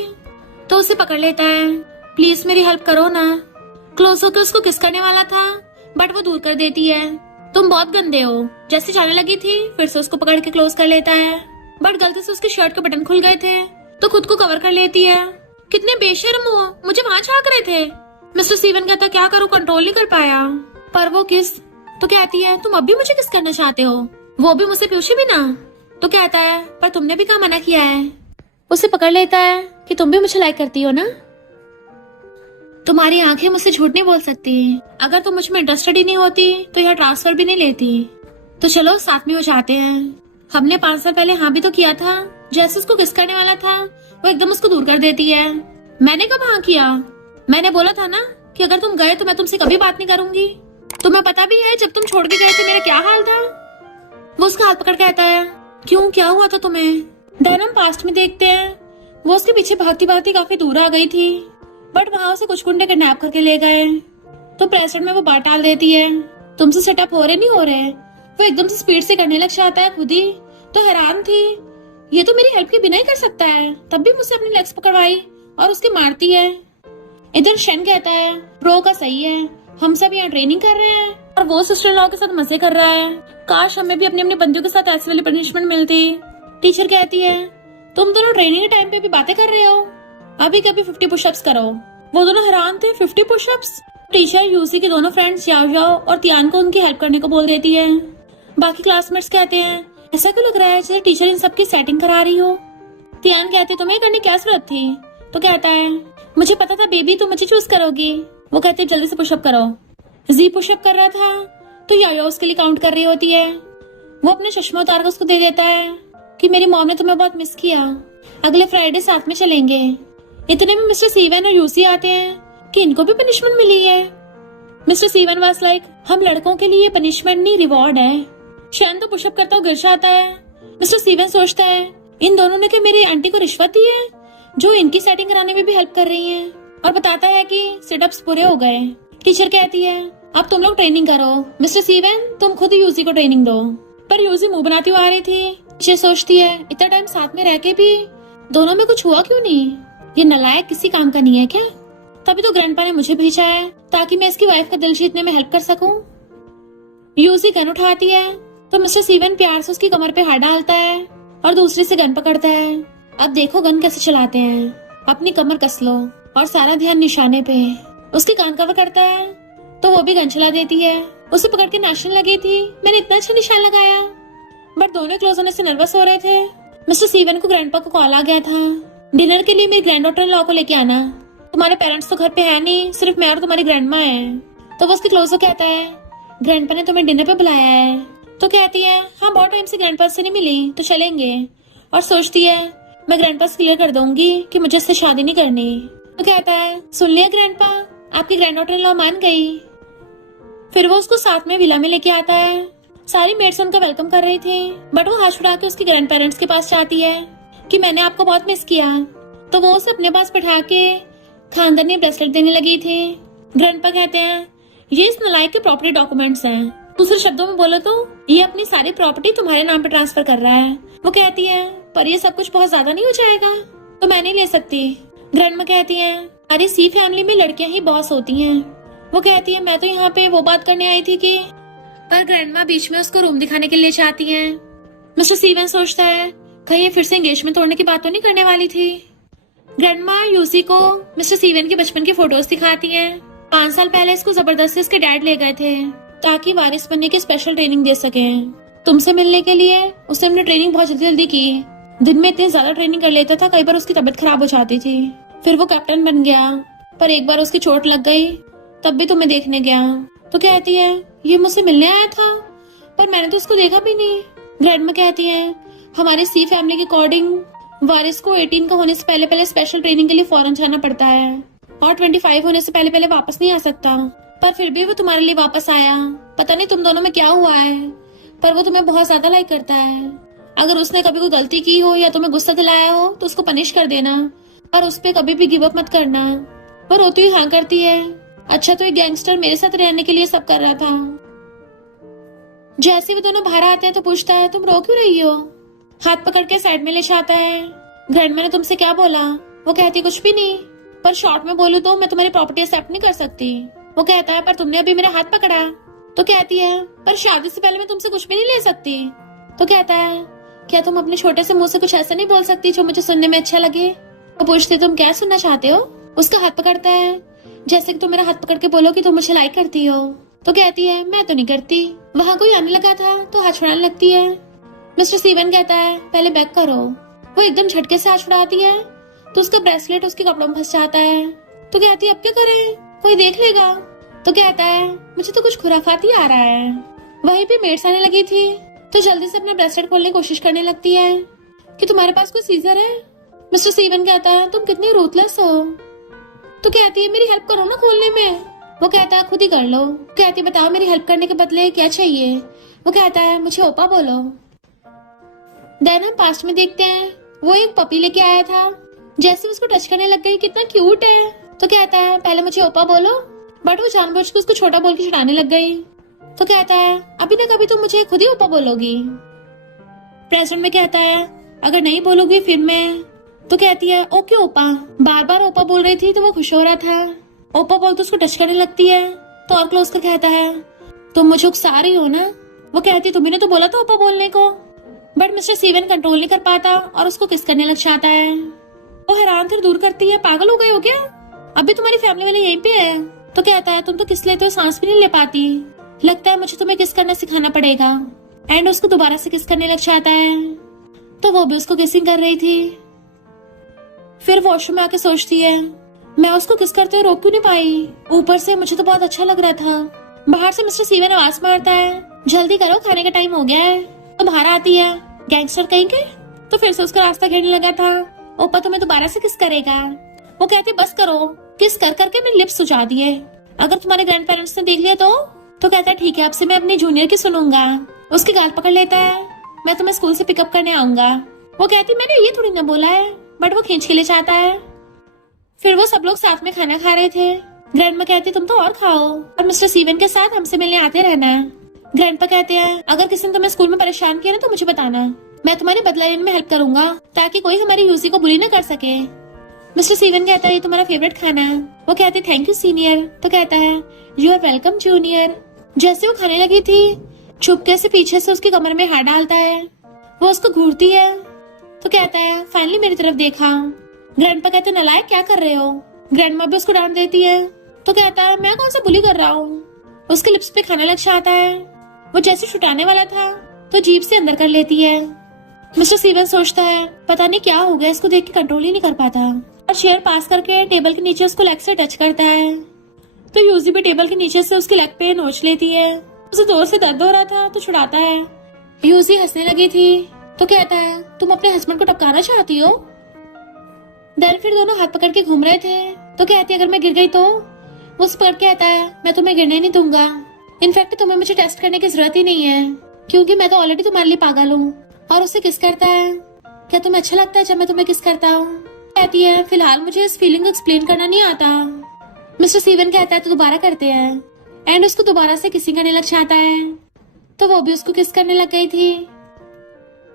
तो उसे पकड़ लेता है, प्लीज मेरी हेल्प करो ना। क्लोज होकर उसको किस करने वाला था बट वो दूर कर देती है, तुम बहुत गंदे हो। जैसे जाने लगी थी फिर से उसको पकड़ के क्लोज कर लेता है, बट गलती से उसके शर्ट के बटन खुल गए थे तो खुद को कवर कर लेती है। कितने बेशर्म हो, मुझे वहाँ झांक रहे थे। मिस्टर स्टीवन कहता है क्या करूं, कंट्रोल नहीं कर पाया। पर वो किस तो कहती है तुम अब भी मुझे किस करना चाहते हो, वो भी मुझसे पूछे भी ना। तो कहता है पर तुमने भी क्या मना किया है। उसे पकड़ लेता है कि तुम भी मुझे लाइक करती हो ना, तुम्हारी आंखें मुझसे झूठ नहीं बोल सकती। अगर तुम मुझ में इंटरेस्टेड ही नहीं होती तो यह ट्रांसफर भी नहीं लेती। तो चलो साथ में हो जाते हैं। हमने 5 साल पहले हाँ भी तो किया था। जैसे उसको किस करने वाला था वो एकदम उसको दूर कर देती है। मैंने कब हाँ किया, मैंने बोला था ना कि अगर तुम गए तो मैं तुमसे कभी बात नहीं करूंगी। तुम्हें पता भी है जब तुम छोड़ के गए थे मेरा क्या हाल था। वो उसका हाथ पकड़ के कहता है क्यों, क्या हुआ था तुम्हें। देन हम पास्ट में देखते हैं, वो उसके पीछे भागती भागती काफी दूर आ गई थी, बट वहां उसे कुछ गुंडे किडनैप करके ले गए। तो प्रेजेंट में वो बात टाल देती है, तुमसे सेटअप हो रहे नहीं हो रहे। वो एकदम से स्पीड से करने लग जाता है खुद ही। तो हैरान थी, ये तो मेरी हेल्प के बिना ही कर सकता है, तब भी मुझसे अपनी लेग्स पकड़वाई और उसके मारती है। इधर शन कहता है प्रो का सही है, हम सब यहाँ ट्रेनिंग कर रहे हैं और वो सिस्टर लॉ के साथ मजे कर रहा है। काश हमें भी अपनी अपनी बंदियों के साथ ऐसी वाली पनिशमेंट मिलती। टीचर कहती है तुम दोनों ट्रेनिंग के टाइम पे भी बातें कर रहे हो, अभी कभी 50 पुशअप्स करो। वो दोनों हैरान थे, 50 पुशअप्स। टीचर यूसी के दोनों फ्रेंड्स याओ याओ और तियान को उनकी हेल्प करने को बोल देती है। बाकी क्लासमेट्स कहते हैं ऐसा क्यों लग रहा है जैसे टीचर इन सबकी सेटिंग करा रही हो। तियान कहते तुम्हें करने क्या जरूरत थी। तो कहता है मुझे पता था बेबी तुम मुझे चूज करोगी। वो कहते जल्दी से पुशअप करो। जी पुशअप कर रहा था तो याओ उसके लिए काउंट कर रही होती है। वो अपने चश्मा उतार कर उसको दे देता है कि मेरी मॉम ने तुम्हें बहुत मिस किया, अगले फ्राइडे साथ में चलेंगे। इतने में मिस्टर सीवन और यूसी आते हैं कि इनको भी पनिशमेंट मिली है। मिस्टर सीवन वाज लाइक हम लड़कों के लिए पनिशमेंट नहीं रिवॉर्ड है। शैन तो पुशअप करता हुआ गिर जाता है। मिस्टर सीवन सोचता है इन दोनों ने कि मेरी आंटी को रिश्वत दी है जो इनकी सेटिंग कराने में भी हेल्प कर रही है, और बताता है कि सिटअप्स पूरे हो गए। टीचर कहती है अब तुम लोग ट्रेनिंग करो, मिस्टर सीवन तुम खुद यूसी को ट्रेनिंग दो। पर यूसी मुंह बनाती हुई आ रही थी। टीचर सोचती है इतना टाइम साथ में रह के भी दोनों में कुछ हुआ क्यों नहीं, ये नलायक किसी काम का नहीं है क्या। तभी तो ग्रैंडपा ने मुझे भेजा है ताकि मैं इसकी वाइफ का दिल जीतने में हेल्प कर सकूं। यूसी गन उठाती है तो मिस्टर सीवन प्यार से उसकी कमर पे हाथ डालता है और दूसरे से गन पकड़ता है। अब देखो गन कैसे चलाते हैं, अपनी कमर कस लो और सारा ध्यान निशाने पे। उसके कान कवर करता है तो वो भी गन चला देती है। उसे पकड़ के नाचने लगी थी मैंने इतना अच्छा निशान लगाया, बट दोनों क्लोज होने से नर्वस हो रहे थे। मिस्टर सीवन को ग्रैंडपा को कॉल आ गया था डिनर के लिए मेरी ग्रैंड डॉटर लॉ को लेके आना, तुम्हारे पेरेंट्स तो घर पे है नहीं, सिर्फ मैं और तुम्हारी ग्रैंडमा है। तो वो उसके क्लोज कहता है ग्रैंडपा ने तुम्हें डिनर पे बुलाया है। तो कहती है हाँ बहुत टाइम से ग्रैंडपा से नहीं मिली तो चलेंगे, और सोचती है मैं ग्रैंडपा से क्लियर कर दूंगी कि मुझे इससे शादी नहीं करनी। तो कहता है सुन लिया ग्रैंडपा, आपकी ग्रैंड डॉटर लॉ मान गई। फिर वो उसको साथ में विला में लेके आता है। सारी मेड्स उनका वेलकम कर रही थी, बट वो हाथ छुड़ा के उसके ग्रैंड पेरेंट्स के पास जाती है कि मैंने आपको बहुत मिस किया। तो वो उसे अपने पास बैठा के खानदानी ब्रेसलेट देने लगी थी। ग्रैंडपा कहते हैं ये इस नलायक के प्रॉपर्टी डॉक्यूमेंट्स हैं, दूसरे शब्दों में बोलो तो ये अपनी सारी प्रॉपर्टी तुम्हारे नाम पे ट्रांसफर कर रहा है। वो कहती है पर ये सब कुछ बहुत ज्यादा नहीं हो जाएगा, तो मैं नहीं ले सकती। ग्रैंडमा कहती है हमारी सी फैमिली में लड़कियां ही बॉस होती हैं। वो कहती है मैं तो यहाँ पे वो बात करने आई थी कि, पर ग्रैंडमा बीच में उसको रूम दिखाने के लिए चाहती है। मिस्टर सीवन सोचता है कहीं ये फिर से एंगेजमेंट तोड़ने की बात तो नहीं करने वाली थी। ग्रैंडमा यूसी को मिस्टर सीवन के बचपन की फोटोज दिखाती है। 5 साल पहले इसको जबरदस्ती इसके डैड ले गए थे ताकि वारिस बनने की स्पेशल ट्रेनिंग दे सके। तुमसे मिलने के लिए उसने अपनी ट्रेनिंग बहुत जल्दी जल्दी की, दिन में इतनी ज्यादा ट्रेनिंग कर लेता था कई बार उसकी तबीयत खराब हो जाती थी। फिर वो कैप्टन बन गया, पर एक बार उसकी चोट लग गई तब भी तुम्हें देखने गया। तो कहती है ये मुझसे मिलने आया था पर मैंने तो उसको देखा भी नहीं। ग्रैंडमा कहती है हमारे सी फैमिली के अकॉर्डिंग वारिस को 18 का होने से पहले पहले स्पेशल ट्रेनिंग के लिए फॉरेन जाना पड़ता है और 25 होने से पहले पहले वापस नहीं आ सकता। पर फिर भी वो तुम्हारे लिए वापस आया। पता नहीं तुम दोनों में क्या हुआ है, पर वो तुम्हें बहुत ज्यादा लाइक करता है। अगर उसने कभी कोई गलती की हो या तुम्हें गुस्सा दिलाया हो तो उसको पनिश कर देना, और उस पर कभी भी गिव अप मत करना। वो रोती हुई हाँ करती है। अच्छा तो एक गैंगस्टर मेरे साथ रहने के लिए सब कर रहा था। जैसे वो दोनों बाहर आते हैं तो पूछता है तुम रो क्यों रही हो। हाथ पकड़ के साइड में ले जाता है। ग्रैंडमा ने तुमसे क्या बोला। वो कहती कुछ भी नहीं, पर शॉर्ट में बोलूं तो मैं तुम्हारी प्रॉपर्टी एक्सेप्ट नहीं कर सकती। वो कहता है पर तुमने अभी मेरा हाथ पकड़ा। तो कहती है पर शादी से पहले मैं तुमसे कुछ भी नहीं ले सकती। तो कहता है क्या तुम अपने छोटे से मुंह से कुछ ऐसा नहीं बोल सकती जो मुझे सुनने में अच्छा लगे। वो पूछती तुम क्या सुनना चाहते हो। उसका हाथ पकड़ता है। जैसे कि तुम मेरा हाथ पकड़ के बोलो कि तुम मुझे लाइक करती हो। तो कहती है मैं तो नहीं करती। वहाँ कोई आने लगा था तो हाथ छुड़ाने लगती है। मिस्टर स्टीवन कहता है पहले बैक करो। वो एकदम झटके से हाथ छुड़ाती है तो उसका ब्रेसलेट उसके कपड़ों में फंस जाता है। तो कहती है अब क्या करें, कोई देख लेगा। तो कहता है मुझे तो कुछ खुराफाती आ रहा है। वहीं पे मेड्स आने लगी थी तो जल्दी से अपना ब्रेसलेट खोलने की कोशिश करने लगती है कि तुम्हारे पास कोई सीजर है। मिस्टर स्टीवन कहता है तुम कितनी रूथलेस हो। तो कहती है मेरी हेल्प करो ना खोलने में। वो कहता है खुद ही कर लो। कहती है बताओ मेरी हेल्प करने के बदले क्या चाहिए। वो कहता है मुझे ओपा बोलो। देन हम पास्ट में देखते हैं वो एक पपी लेके आया था। जैसे उसको टच करने लग गई कितना क्यूट है। तो कहता है पहले मुझे ओपा बोलो, बट वो जानबूझ के उसको छोटा बोल के चिढ़ाने लग गई। तो कहता है अभी ना कभी तुम मुझे खुद ही ओपा बोलोगी। प्रेजेंट में कहता है अगर नहीं बोलोगी फिर मैं। तो कहती है ओके ओपा। बार बार ओपा बोल रही थी तो वो खुश हो रहा था। ओपा बोल तो उसको टच करने लगती है तो और क्लोज कर कहता है तुम मुझे उकसा रही हो ना। वो कहती है तुम्ही ने तो बोला था ओपा बोलने को। बट मिस्टर स्टीवन कंट्रोल नहीं कर पाता और उसको किस करने लग जाता है। वो हैरान फिर दूर करती है पागल हो गई हो क्या, अभी तुम्हारी फैमिली वाले यहीं पे है। तो कहता है तुम तो किस लेते हो, सांस भी नहीं ले पाती, लगता है मुझे तुम्हें किस करना सिखाना पड़ेगा। एंड उसको दोबारा से किस करने लग जाता है तो वो भी उसको किसिंग कर रही थी। फिर वॉशरूम में आके सोचती है मैं उसको किस करते हुए रोक क्यों नहीं पाई, ऊपर से मुझे तो बहुत अच्छा लग रहा था। बाहर से मिस्टर स्टीवन आवाज मारता है जल्दी करो खाने का टाइम हो गया है। तो बाहर आती है गैंगस्टर कहीं के। तो फिर से उसका रास्ता घेरने लगा था। ओपा तुम्हें दोबारा से किस करेगा। वो कहते बस करो, किस कर करके मेरे लिप्स सुझा दिए, अगर तुम्हारे ग्रैंड पेरेंट्स ने देख लिया तो कहता है ठीक है अब से मैं अपनी जूनियर की सुनूंगा। उसकी गाल पकड़ लेता है मैं तुम्हें स्कूल से पिकअप करने आऊंगा। वो कहती मैंने ये थोड़ी ना बोला है, बट वो खींच के ले जाता है। फिर वो सब लोग साथ में खाना खा रहे थे। ग्रैंडमा कहती तुम तो और खाओ और मिस्टर स्टीवन के साथ हमसे मिलने आते रहना। ग्रैंडपा कहते हैं अगर किसी ने तुम्हें स्कूल में परेशान किया ना तो मुझे बताना, मैं तुम्हारी बदला लेने में हेल्प करूंगा ताकि कोई हमारी यूसी को बुली न कर सके। मिस्टर स्टीवन कहता है ये तुम्हारा फेवरेट खाना है। वो कहते थैंक यू सीनियर। तो कहता है यू आर वेलकम जूनियर। जैसे वो खाने लगी थी चुपके से पीछे से उसकी कमर में हाथ डालता है। वो उसको घूरती है तो कहता है फाइनली मेरी तरफ देखा। ग्रैंडपा कहते नालायक क्या कर रहे हो। ग्रैंडमा भी उसको डांट देती है तो कहता है मैं कौन सा बुली कर रहा हूँ। उसके लिप्स पे खाना लग जाता है। वो जैसे छुटाने वाला था तो जीभ से अंदर कर लेती है। मिस्टर स्टीवन सोचता है पता नहीं क्या हो गया, इसको देख के कंट्रोल ही नहीं कर पाता और चेयर पास करके टेबल के नीचे उसको लेग से टच करता है। तो यूजी भी टेबल के नीचे से उसके लेग पे नोच लेती है। उसे जोर से दर्द हो रहा था तो छुड़ाता है। यूजी हंसने लगी थी तो कहता है तुम अपने हस्बैंड को टपकाना चाहती हो। देन फिर दोनों हाथ पकड़ के घूम रहे थे तो कहती है अगर मैं गिर गई तो। वो उस पर कहता है मैं तुम्हें गिरने नहीं दूंगा, इनफैक्ट तुम्हें मुझे टेस्ट करने की जरूरत ही नहीं है क्योंकि मैं तो ऑलरेडी तुम्हारे लिए पागल हूँ। और उससे किस करता है क्या तुम्हें अच्छा लगता है जब मैं तुम्हें किस करता हूँ। कहती है फिलहाल मुझे इस फीलिंग को एक्सप्लेन करना नहीं आता। मिस्टर स्टीवन कहता है तो दोबारा करते हैं एंड उसको दोबारा से किसिंग करने लग जाता है तो वो भी उसको किस करने लग गई थी।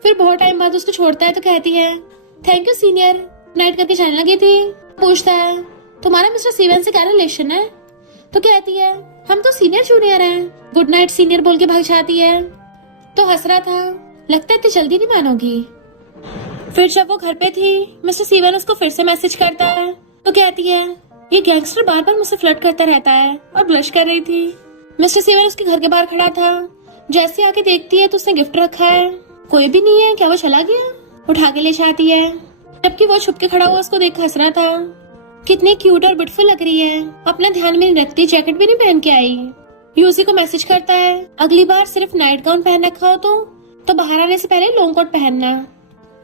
फिर बहुत टाइम बाद उसको छोड़ता है तो कहती है थैंक यू सीनियर। नाइट करके जाने लगी थी। पूछता है तुम्हारा मिस्टर स्टीवन से क्या रिलेशन है। तो कहती है हम तो सीनियर जूनियर हैं। गुड नाइट सीनियर बोल के भाग जाती है। तो हंस रहा था, लगता है इतनी जल्दी नहीं मानोगी। फिर जब वो घर पे थी मिस्टर स्टीवन उसको फिर से मैसेज करता है तो कहती है ये गैंगस्टर बार बार मुझसे फ्लर्ट करता रहता है और ब्लश कर रही थी। मिस्टर स्टीवन उसके घर के बाहर खड़ा था। जैसे आके देखती है तो उसने गिफ्ट रखा है। कोई भी नहीं है, क्या वो चला गया। उठा के ले जाती है जबकि वो छुप के खड़ा हुआ उसको देख हंस रहा था। कितनी क्यूट और ब्यूटीफुल लग रही है, अपना ध्यान में नहीं रखती, जैकेट भी नहीं पहन के आई। यूसी को मैसेज करता है अगली बार सिर्फ नाइट गाउन पहन रखा हो तो बाहर आने से पहले लॉन्ग कोट पहनना।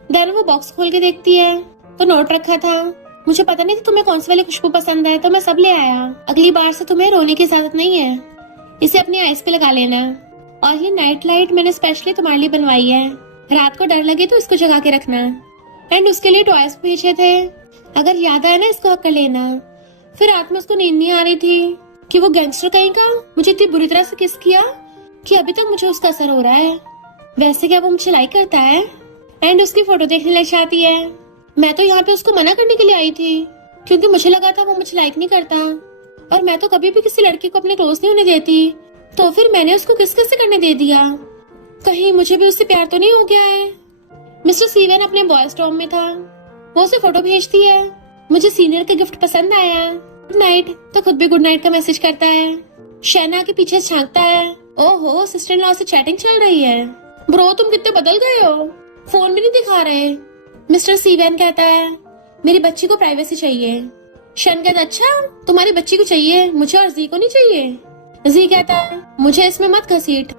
देन वो बॉक्स खोल के देखती है तो नोट रखा था मुझे पता नहीं था तुम्हें कौन सी वाली खुशबू पसंद है तो मैं सब ले आया। अगली बार से तुम्हें रोने की इजाजत नहीं है, इसे अपनी आईज पे लगा लेना। और ये नाइट लाइट मैंने स्पेशली तुम्हारे लिए बनवाई है, रात को डर लगे तो इसको जगा के रखना। एंड उसके लिए टॉयज भेजे थे, अगर याद आए ना इसको हक कर लेना। फिर रात में उसको नींद नहीं आ रही थी कि वो गैंगस्टर कहीं का मुझे इतनी बुरी तरह से किस किया कि अभी तक मुझे उसका असर हो रहा है। वैसे क्या वो मुझे लाइक करता है। एंड उसकी फोटो देखने लग जाती है। मैं तो यहाँ पे उसको मना करने के लिए आई थी क्योंकि मुझे लगा था वो मुझे लाइक नहीं करता और मैं तो कभी भी किसी लड़की को अपने क्लोज नहीं होने देती। तो फिर मैंने उसको किस किस से करने दे दिया, कहीं मुझे भी उससे प्यार तो नहीं हो गया है। मिस्टर स्टीवन अपने बॉयज टॉम में था। वो उसे फोटो भेजती है मुझे सीनियर का गिफ्ट पसंद आया। गुड नाइट तो खुद भी गुड नाइट का मैसेज करता है। शहना के पीछे झांकता है। ओहो, सिस्टर इन लॉ से चैटिंग चल रही है। ब्रो तुम कितने बदल गए हो, फोन भी नहीं दिखा रहे। मिस्टर सीवैन कहता है मेरी बच्ची को प्राइवेसी चाहिए। शन कहता अच्छा तुम्हारी बच्ची को चाहिए, मुझे और जी को नहीं चाहिए। जी कहता है मुझे इसमें मत घसीट,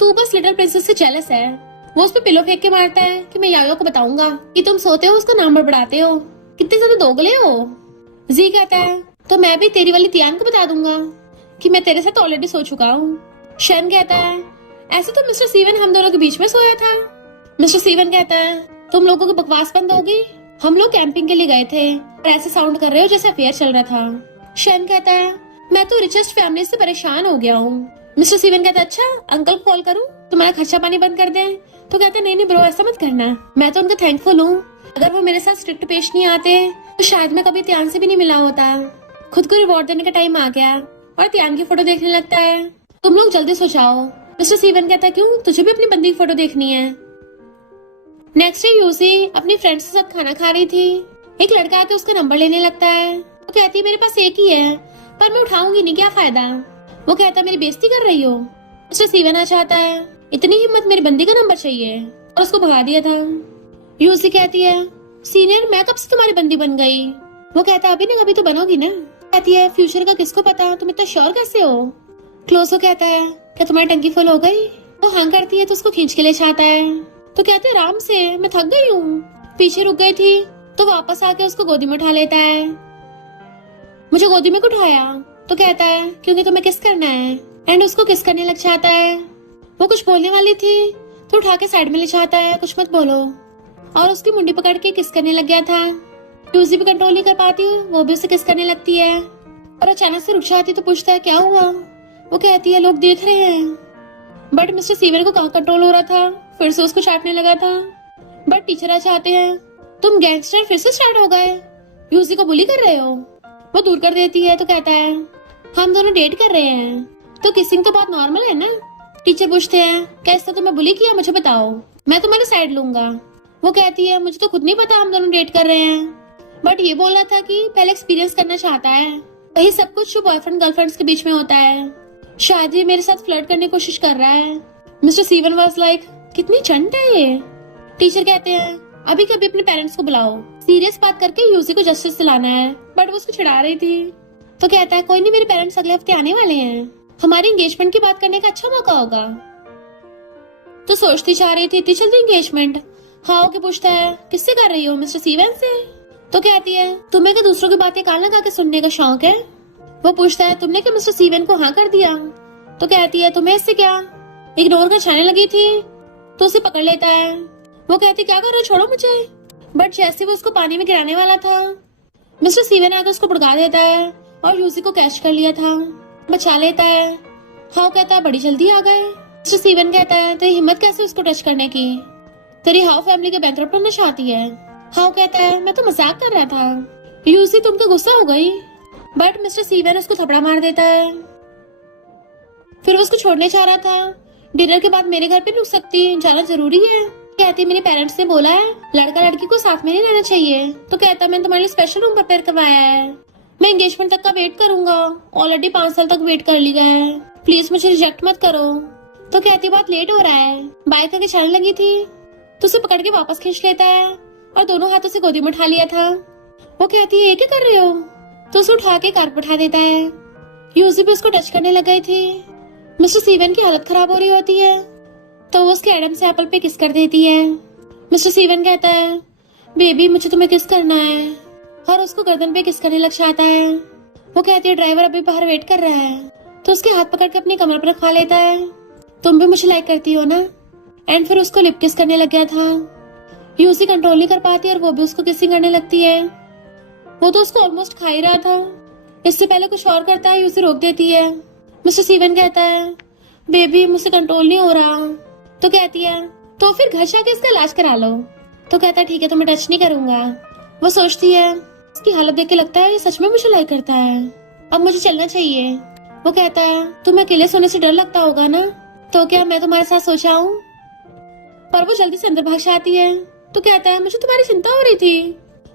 तू बस लिटिल प्रिंसेस से जेलस है। वो उस पे पिलो फेंक के मारता है कि मैं यायो को बताऊंगा कि तुम सोते हो उसका नाम बढ़ाते हो, कितने ज्यादा दोगले हो। जी कहता है तो मैं भी तेरी वाली तियान को बता दूंगा कि मैं तेरे साथ ऑलरेडी सो चुका हूँ। शन कहता है ऐसे तो मिस्टर सीवन हम दोनों के बीच में सोया था। मिस्टर सीवन कहता है तुम लोगों की बकवास बंद होगी, हम लोग कैंपिंग के लिए गए थे और ऐसे साउंड कर रहे हो जैसे अफेयर चल रहा था। शन कहता है मैं तो रिचेस्ट फैमिली से परेशान हो गया हूँ। मिस्टर सीवन कहता है अच्छा अंकल को कॉल करूँ तुम्हारा खर्चा पानी बंद कर दें। तो कहते नहीं नहीं ब्रो ऐसा मत करना, मैं तो उनका थैंकफुल हूँ, अगर वो मेरे साथ स्ट्रिक्ट पेश नहीं आते तो शायद मैं कभी त्यान से भी नहीं मिला होता। खुद को रिवॉर्ड देने का टाइम आ गया और त्यान की फोटो देखने लगता है। तुम लोग जल्दी सो जाओ। मिस्टर सीवन कहता है क्यों, तुझे भी अपनी बंदी की फोटो देखनी है। नेक्स्ट डे यूसी अपनी फ्रेंड्स के साथ खाना खा रही थी। एक लड़का आके उसका नंबर लेने लगता है। वो कहती है मेरे पास एक ही है पर मैं उठाऊंगी नहीं, क्या फायदा। वो कहता है मेरी बेइज्जती कर रही हो। मिस्टर सीवन आ चाहता है इतनी हिम्मत, मेरी बंदी का नंबर चाहिए, और उसको भगा दिया था। यूसी कहती है सीनियर मैं कब से तुम्हारी बंदी बन गई। वो कहता है अभी ना कभी तो बनोगी ना। कहती है फ्यूचर का किसको पता, तुम इतना श्योर कैसे हो। क्लोजो कहता है क्या तुम्हारी टंकी फुल हो गई। वो हाँ करती है तो उसको खींच के ले जाता है। तो कहते हैं आराम से, मैं थक गई हूँ, पीछे रुक गई थी। तो वापस आके उसको गोदी में उठा लेता है। मुझे गोदी में क्यों उठाया। तो कहता है क्योंकि तुम्हें किस करना है, एंड उसको किस करने लग जाता है। वो कुछ बोलने वाली थी तो उठा के साइड में ले जाता है कुछ मत बोलो, और उसकी मुंडी पकड़ के किस करने लग गया था। यूजी भी कंट्रोल नहीं कर पाती, वो भी उसे किस करने लगती है और अचानक से रुक जाती तो पूछता है क्या हुआ। वो कहती है लोग देख रहे हैं। बट मिस्टर सीवर को कहाँ कंट्रोल हो रहा था, फिर से उसको चाटने लगा था। बट टीचर आ चाहते हैं तुम गैंगस्टर फिर से स्टार्ट हो गए, यूजी को बुली कर रहे हो। वो दूर कर देती है तो कहता है हम दोनों डेट कर रहे हैं तो किसिंग तो बहुत नॉर्मल है ना। टीचर पूछते हैं कैसा तुम्हें बुली किया, मुझे बताओ, मैं तुम्हारी साइड लूंगा। वो कहती है मुझे तो खुद नहीं पता हम दोनों डेट कर रहे हैं, बट ये बोला था कि पहले एक्सपीरियंस करना चाहता है। वही सब कुछ जो बॉयफ्रेंड गर्लफ्रेंड्स के बीच में होता है। शायद ये मेरे साथ फ्लर्ट करने की कोशिश कर रहा है। मिस्टर सीवन वाज लाइक कितनी चंट है ये। टीचर कहते हैं अभी कभी अपने पेरेंट्स को बुलाओ, सीरियस बात करके यूजी को जस्टिस दिलाना है। बट वो उसको चिढ़ा रही थी। तो कहता है कोई नहीं, मेरे पेरेंट्स अगले हफ्ते आने वाले हैं, हमारी एंगेजमेंट की बात करने का अच्छा मौका होगा। तो सोचती जा रही थी इतनी जल्दी एंगेजमेंट। हाँ के पूछता है किससे कर रही हो, मिस्टर सीवन से। तो कहती है तुम्हें क्या दूसरों की बातें कान लगा के सुनने का शौक है। वो पूछता है तुमने क्या मिस्टर सीवन को हाँ कर दिया। तो कहती है तुम्हें इससे क्या, इग्नोर कर जाने लगी थी। तो उसे पकड़ लेता है। वो कहती क्या कर रहे हो, छोड़ो मुझे। बट जैसे वो उसको पानी में गिराने वाला था, मिस्टर सीवन आकर उसको भड़का देता है और यूजी को कैच कर लिया था, बचा लेता है। हाँ कहता है बड़ी जल्दी आ गए। मिस्टर सीवन कहता है तेरी हिम्मत कैसे उसको टच करने की, तेरी हाउ फैमिली के बैंकरप्ट होना चाहती है। हाँ कहता है मैं तो मजाक कर रहा था। यूजी तुम तो गुस्सा हो गई, बट मिस्टर सीवन उसको थपड़ा मार देता है। फिर वो उसको छोड़ने जा रहा था। डिनर के बाद मेरे घर पे रुक सकती, जाना जरूरी है। कहती मेरे पेरेंट्स ने बोला है लड़का लड़की को साथ में नहीं रहना चाहिए। तो कहता मैं तुम्हारे लिए स्पेशल रूम प्रिपेयर करवाया है, मैं एंगेजमेंट तक का वेट करूंगा, ऑलरेडी 5 साल तक वेट कर लिया है, प्लीज मुझे रिजेक्ट मत करो। तो कहती बहुत लेट हो रहा है, बाइक आगे चलने लगी थी तो उसे पकड़ के वापस खींच लेता है और दोनों हाथों से गोदी में उठा लिया था। वो कहती है ये क्या कर रहे हो। तो उसे उठा के कार पर उठा देता है। यूजी भी उसको टच करने लग गई थी। मिस्टर सीवन की हालत खराब हो रही होती है तो वो उसके एडम से एप्पल पे किस कर देती है। मिस्टर सीवन कहता है बेबी मुझे तुम्हें किस करना है, और उसको गर्दन पे किस करने लग जाता है। वो कहती है ड्राइवर अभी बाहर वेट कर रहा है। तो उसके हाथ पकड़ के अपनी कमर पर रखवा लेता है। तुम भी मुझे लाइक करती हो ना। एंड फिर उसको लिप किस करने लग गया था। यूसी कंट्रोल नहीं कर पाती और वो भी उसको किसिंग करने लगती है। वो तो उसको ऑलमोस्ट खा ही रहा था, इससे पहले कुछ और करता है, यूसी रोक देती है। मिस्टर सीवन कहता है बेबी मुझसे कंट्रोल नहीं हो रहा। तो कहती है तो फिर घर जाके इसका इलाज करा लो। तो कहता है ठीक है तो मैं टच नहीं करूंगा। वो सोचती है इसकी हालत देख के लगता है ये सच में मुझे लाइक करता है, अब मुझे चलना चाहिए। वो कहता है तुम्हें अकेले सोने से डर लगता होगा ना, तो क्या मैं तुम्हारे साथ सो जाऊं। पर वो जल्दी से अंदर भाग जाती है। तो कहता है मुझे तुम्हारी चिंता हो रही थी,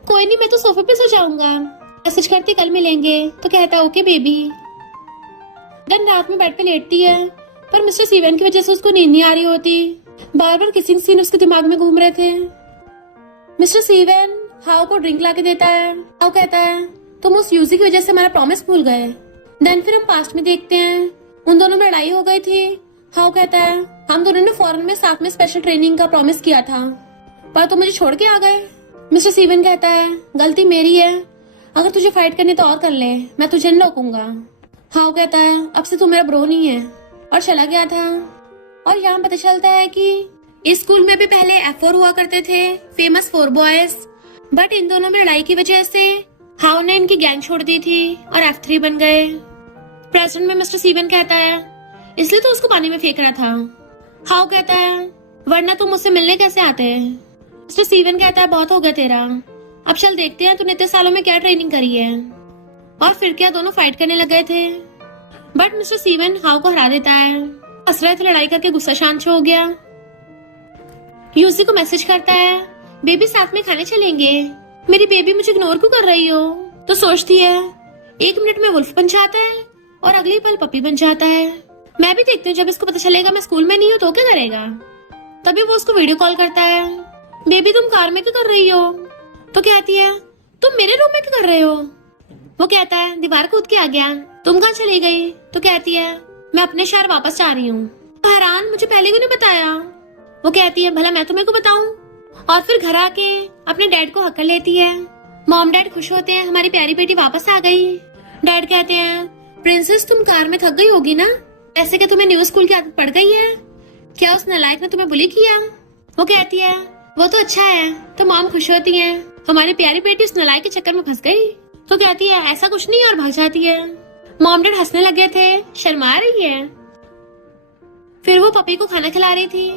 कोई नहीं मैं तो सोफे पे सो जाऊंगा। मैसेज करती कल मिलेंगे, तो कहता ओके बेबी। देन रात में बेड पे लेटती है, पर मिस्टर सीवन की वजह से उसको नींद नहीं आ रही होती। बार बार किसिंग सीन उसके दिमाग में घूम रहे थे। मिस्टर सीवन हाउ को ड्रिंक लाके देता है। हाउ कहता है तुम उस यूजी की वजह से हमारा प्रॉमिस भूल गए। देन फिर हम पास्ट में देखते हैं, उन दोनों में लड़ाई हो गई थी। हाउ कहता है हम दोनों ने फॉरेन में साथ में स्पेशल ट्रेनिंग का प्रॉमिस किया था, पर तुम मुझे छोड़ के आ गए। मिस्टर सीवन कहता है गलती मेरी है, अगर तुझे फाइट करनी तो और कर ले, मैं तुझे नहीं रोकूंगा। हाउ कहता है अब से तू मेरा ब्रो नहीं है, और चला गया था। और यहाँ पता चलता है कि इस स्कूल में भी पहले F4 हुआ करते थे, फेमस 4 बॉयज, बट इन दोनों में लड़ाई की वजह से हाउ ने इनकी गैंग छोड़ दी थी और F3 बन गए। प्रेजेंट में मिस्टर सीवन कहता है इसलिए तो उसको पानी में फेंक रहा था। हाउ कहता है वरना तुम मुझसे मिलने कैसे आते हैं। मिस्टर सीवन कहता है बहुत हो गया तेरा, अब चल देखते हैं तूने इतने सालों में क्या ट्रेनिंग करी है। और फिर क्या दोनों फाइट करने लग गए थे, बट मिस्टर सीवन हाउ को हरा देता है। हंस रहे थे, लड़ाई करके गुस्सा शांत हो गया। यूजी को मैसेज करता है बेबी साथ में खाने चलेंगे। मेरी बेबी मुझे इग्नोर क्यों कर रही हो। तो सोचती है 1 मिनट में वुल्फ बन जाता है और अगली पल पपी बन जाता है। मैं भी देखती हूँ जब इसको पता चलेगा मैं स्कूल में नहीं हूँ तो क्या करेगा। तभी वो उसको वीडियो कॉल करता है। बेबी तुम कार में क्या कर रही हो। तो कहती है तुम मेरे रूम में क्या कर रहे हो। वो कहता है दीवार कूद के आ गया। तुम कहाँ चली गई। तो कहती है मैं अपने शहर वापस जा रही हूँ। हैरान मुझे पहले क्यों नहीं बताया। वो कहती है भला मैं तुम्हें को बताऊं। और फिर घर आके अपने डैड को हक कर लेती है। मॉम डैड खुश होते हैं हमारी प्यारी बेटी वापस आ गई। डैड कहते हैं प्रिंसेस तुम कार में थक गई होगी ना, ऐसे कि तुम्हें न्यू स्कूल की आदत पड़ गई है। क्या उस नालायक ने तुम्हें बुली किया। वो कहती है वो तो अच्छा है। तो मॉम खुश होती है हमारी प्यारी बेटी उस नालायक के चक्कर में फंस गई। तो कहती है ऐसा कुछ नहीं और भाग जाती है। मॉम डैड हंसने लगे थे, शर्मा रही है। फिर वो पपी को खाना खिला रही थी,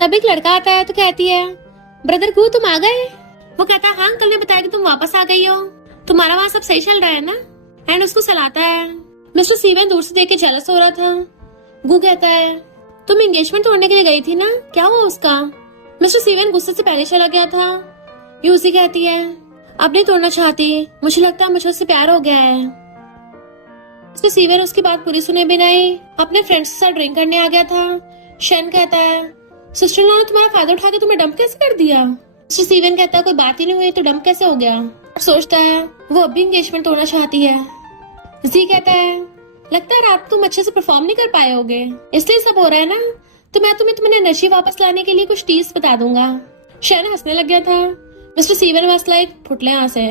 तभी एक लड़का आता है। तो कहती है ब्रदर गू तुम आ गए। वो कहता है हाँ अंकल ने बताया कि तुम वापस आ गई हो, तुम्हारा वहाँ सब सही चल रहा है ना। एंड उसको सलाता है। मिस्टर सीवन दूर से देख के जेलस हो रहा था। गू कहता है तुम एंगेजमेंट तोड़ने के लिए गई थी ना, क्या हुआ उसका। मिस्टर सीवन गुस्से से पहले चला गया था। यूसी कहती है अब नहीं तोड़ना चाहती, मुझे लगता है मुझे उससे प्यार हो गया है। मिस्टर सीवन उसकी बात पूरी सुने बिना ही अपने फ्रेंड्स के साथ ड्रिंक करने आ गया था। शेन कहता है सिस्टर ने तुम्हारा फायदा उठा के तुम्हें डंप कैसे कर दिया। मिस्टर सीवन कहता है कोई बात ही नहीं हुई तो डंप कैसे हो गया। सोचता है वो अब भी एंगेजमेंट तोड़ना चाहती है। जी कहता है लगता है रात तुम अच्छे से परफॉर्म नहीं कर पाए होगे, इसलिए सब हो रहा है ना। तो मैं तुम्हें एनर्जी वापस लाने के लिए कुछ टीप्स बता दूंगा। शेन हंसने लग गया था। मिस्टर सीवन वाज लाइक फुटले यहाँ से।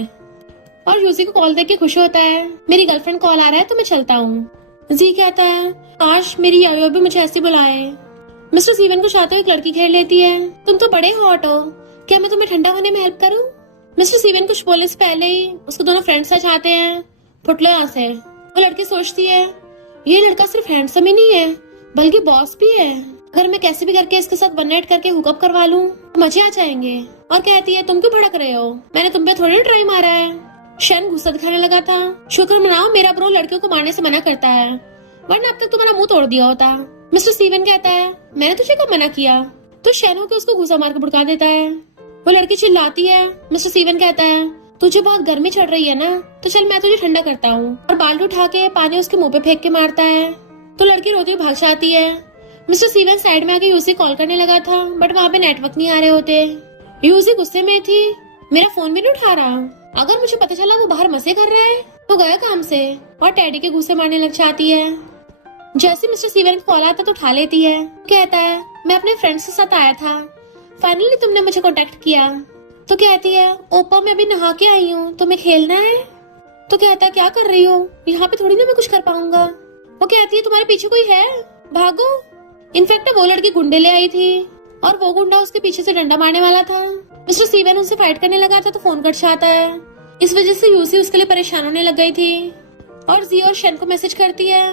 और यूजी को कॉल देके खुश होता है मेरी गर्लफ्रेंड कॉल आ रहा है तो मैं चलता हूँ। जी कहता है काश मेरी यायो भी मुझे ऐसे बुलाए। मिस्टर सीवन को चाहते हुए एक लड़की घेर लेती है। तुम तो बड़े हॉट हो, क्या मैं तुम्हें ठंडा होने में हेल्प करूं। मिस्टर सीवन कुछ बोलने से पहले ही उसको दोनों फ्रेंड्स आ जाते हैं। फुटले यहाँ से। वो लड़की सोचती है ये लड़का सिर्फ हैंडसम ही नहीं है बल्कि बॉस भी है, अगर मैं कैसे भी करके इसके साथ 1 नाइट करके हुकअप करवा लूं तो मजे आ जाएंगे। और कहती है तुम क्यों भड़क रहे हो, मैंने तुम पे थोड़ी ट्राई मारा है। शन गुस्सा दिखाने लगा था। शुक्र मनाओ मेरा ब्रो लड़कियों को मारने से मना करता है, वरना अब तक तुम्हारा मुंह तोड़ दिया होता। मिस्टर सीवन कहता है मैंने तुझे कब मना किया। तो शेन होकर उसको घुसा मार के भड़का देता है। वो लड़की चिल्लाती है। मिस्टर सीवन कहता है तुझे बहुत गर्मी चढ़ रही है ना, तो चल मैं तुझे ठंडा करता हूँ। और बाल्टी उठा के पानी उसके मुंह पे फेंक के मारता है। तो लड़की रोती हुई भाग जाती है। मिस्टर सीवन साइड में आके यूसी कॉल करने लगा था, बट वहाँ पे नेटवर्क नहीं आ रहे होते। यूसी गुस्से में थी, मेरा फोन भी नहीं उठा रहा। अगर मुझे पता चला वो बाहर मजे कर रहा है तो गया काम से, और टैडी के घुसे मारने लग जाती है। जैसे मिस्टर सीवन को कॉल आता तो उठा लेती है। कहता है मैं अपने फ्रेंड्स के साथ आया था, फाइनली तुमने मुझे कांटेक्ट किया। तो कहती है ओपा मैं अभी नहा के आई हूँ, तुम्हें खेलना है। तो कहता है क्या कर रही हो, यहाँ पे थोड़ी ना मैं कुछ कर पाऊंगा। वो कहती है तुम्हारे पीछे कोई है, भागो। इनफैक्ट वो लड़की गुंडे ले आई थी और वो गुंडा उसके पीछे से डंडा मारने वाला था। मिस्टर सीवन उससे फाइट करने लगा था तो फोन कट जाता है। इस वजह से यूसी उसके लिए परेशान होने लग गई थी और जी और शेन को मैसेज करती है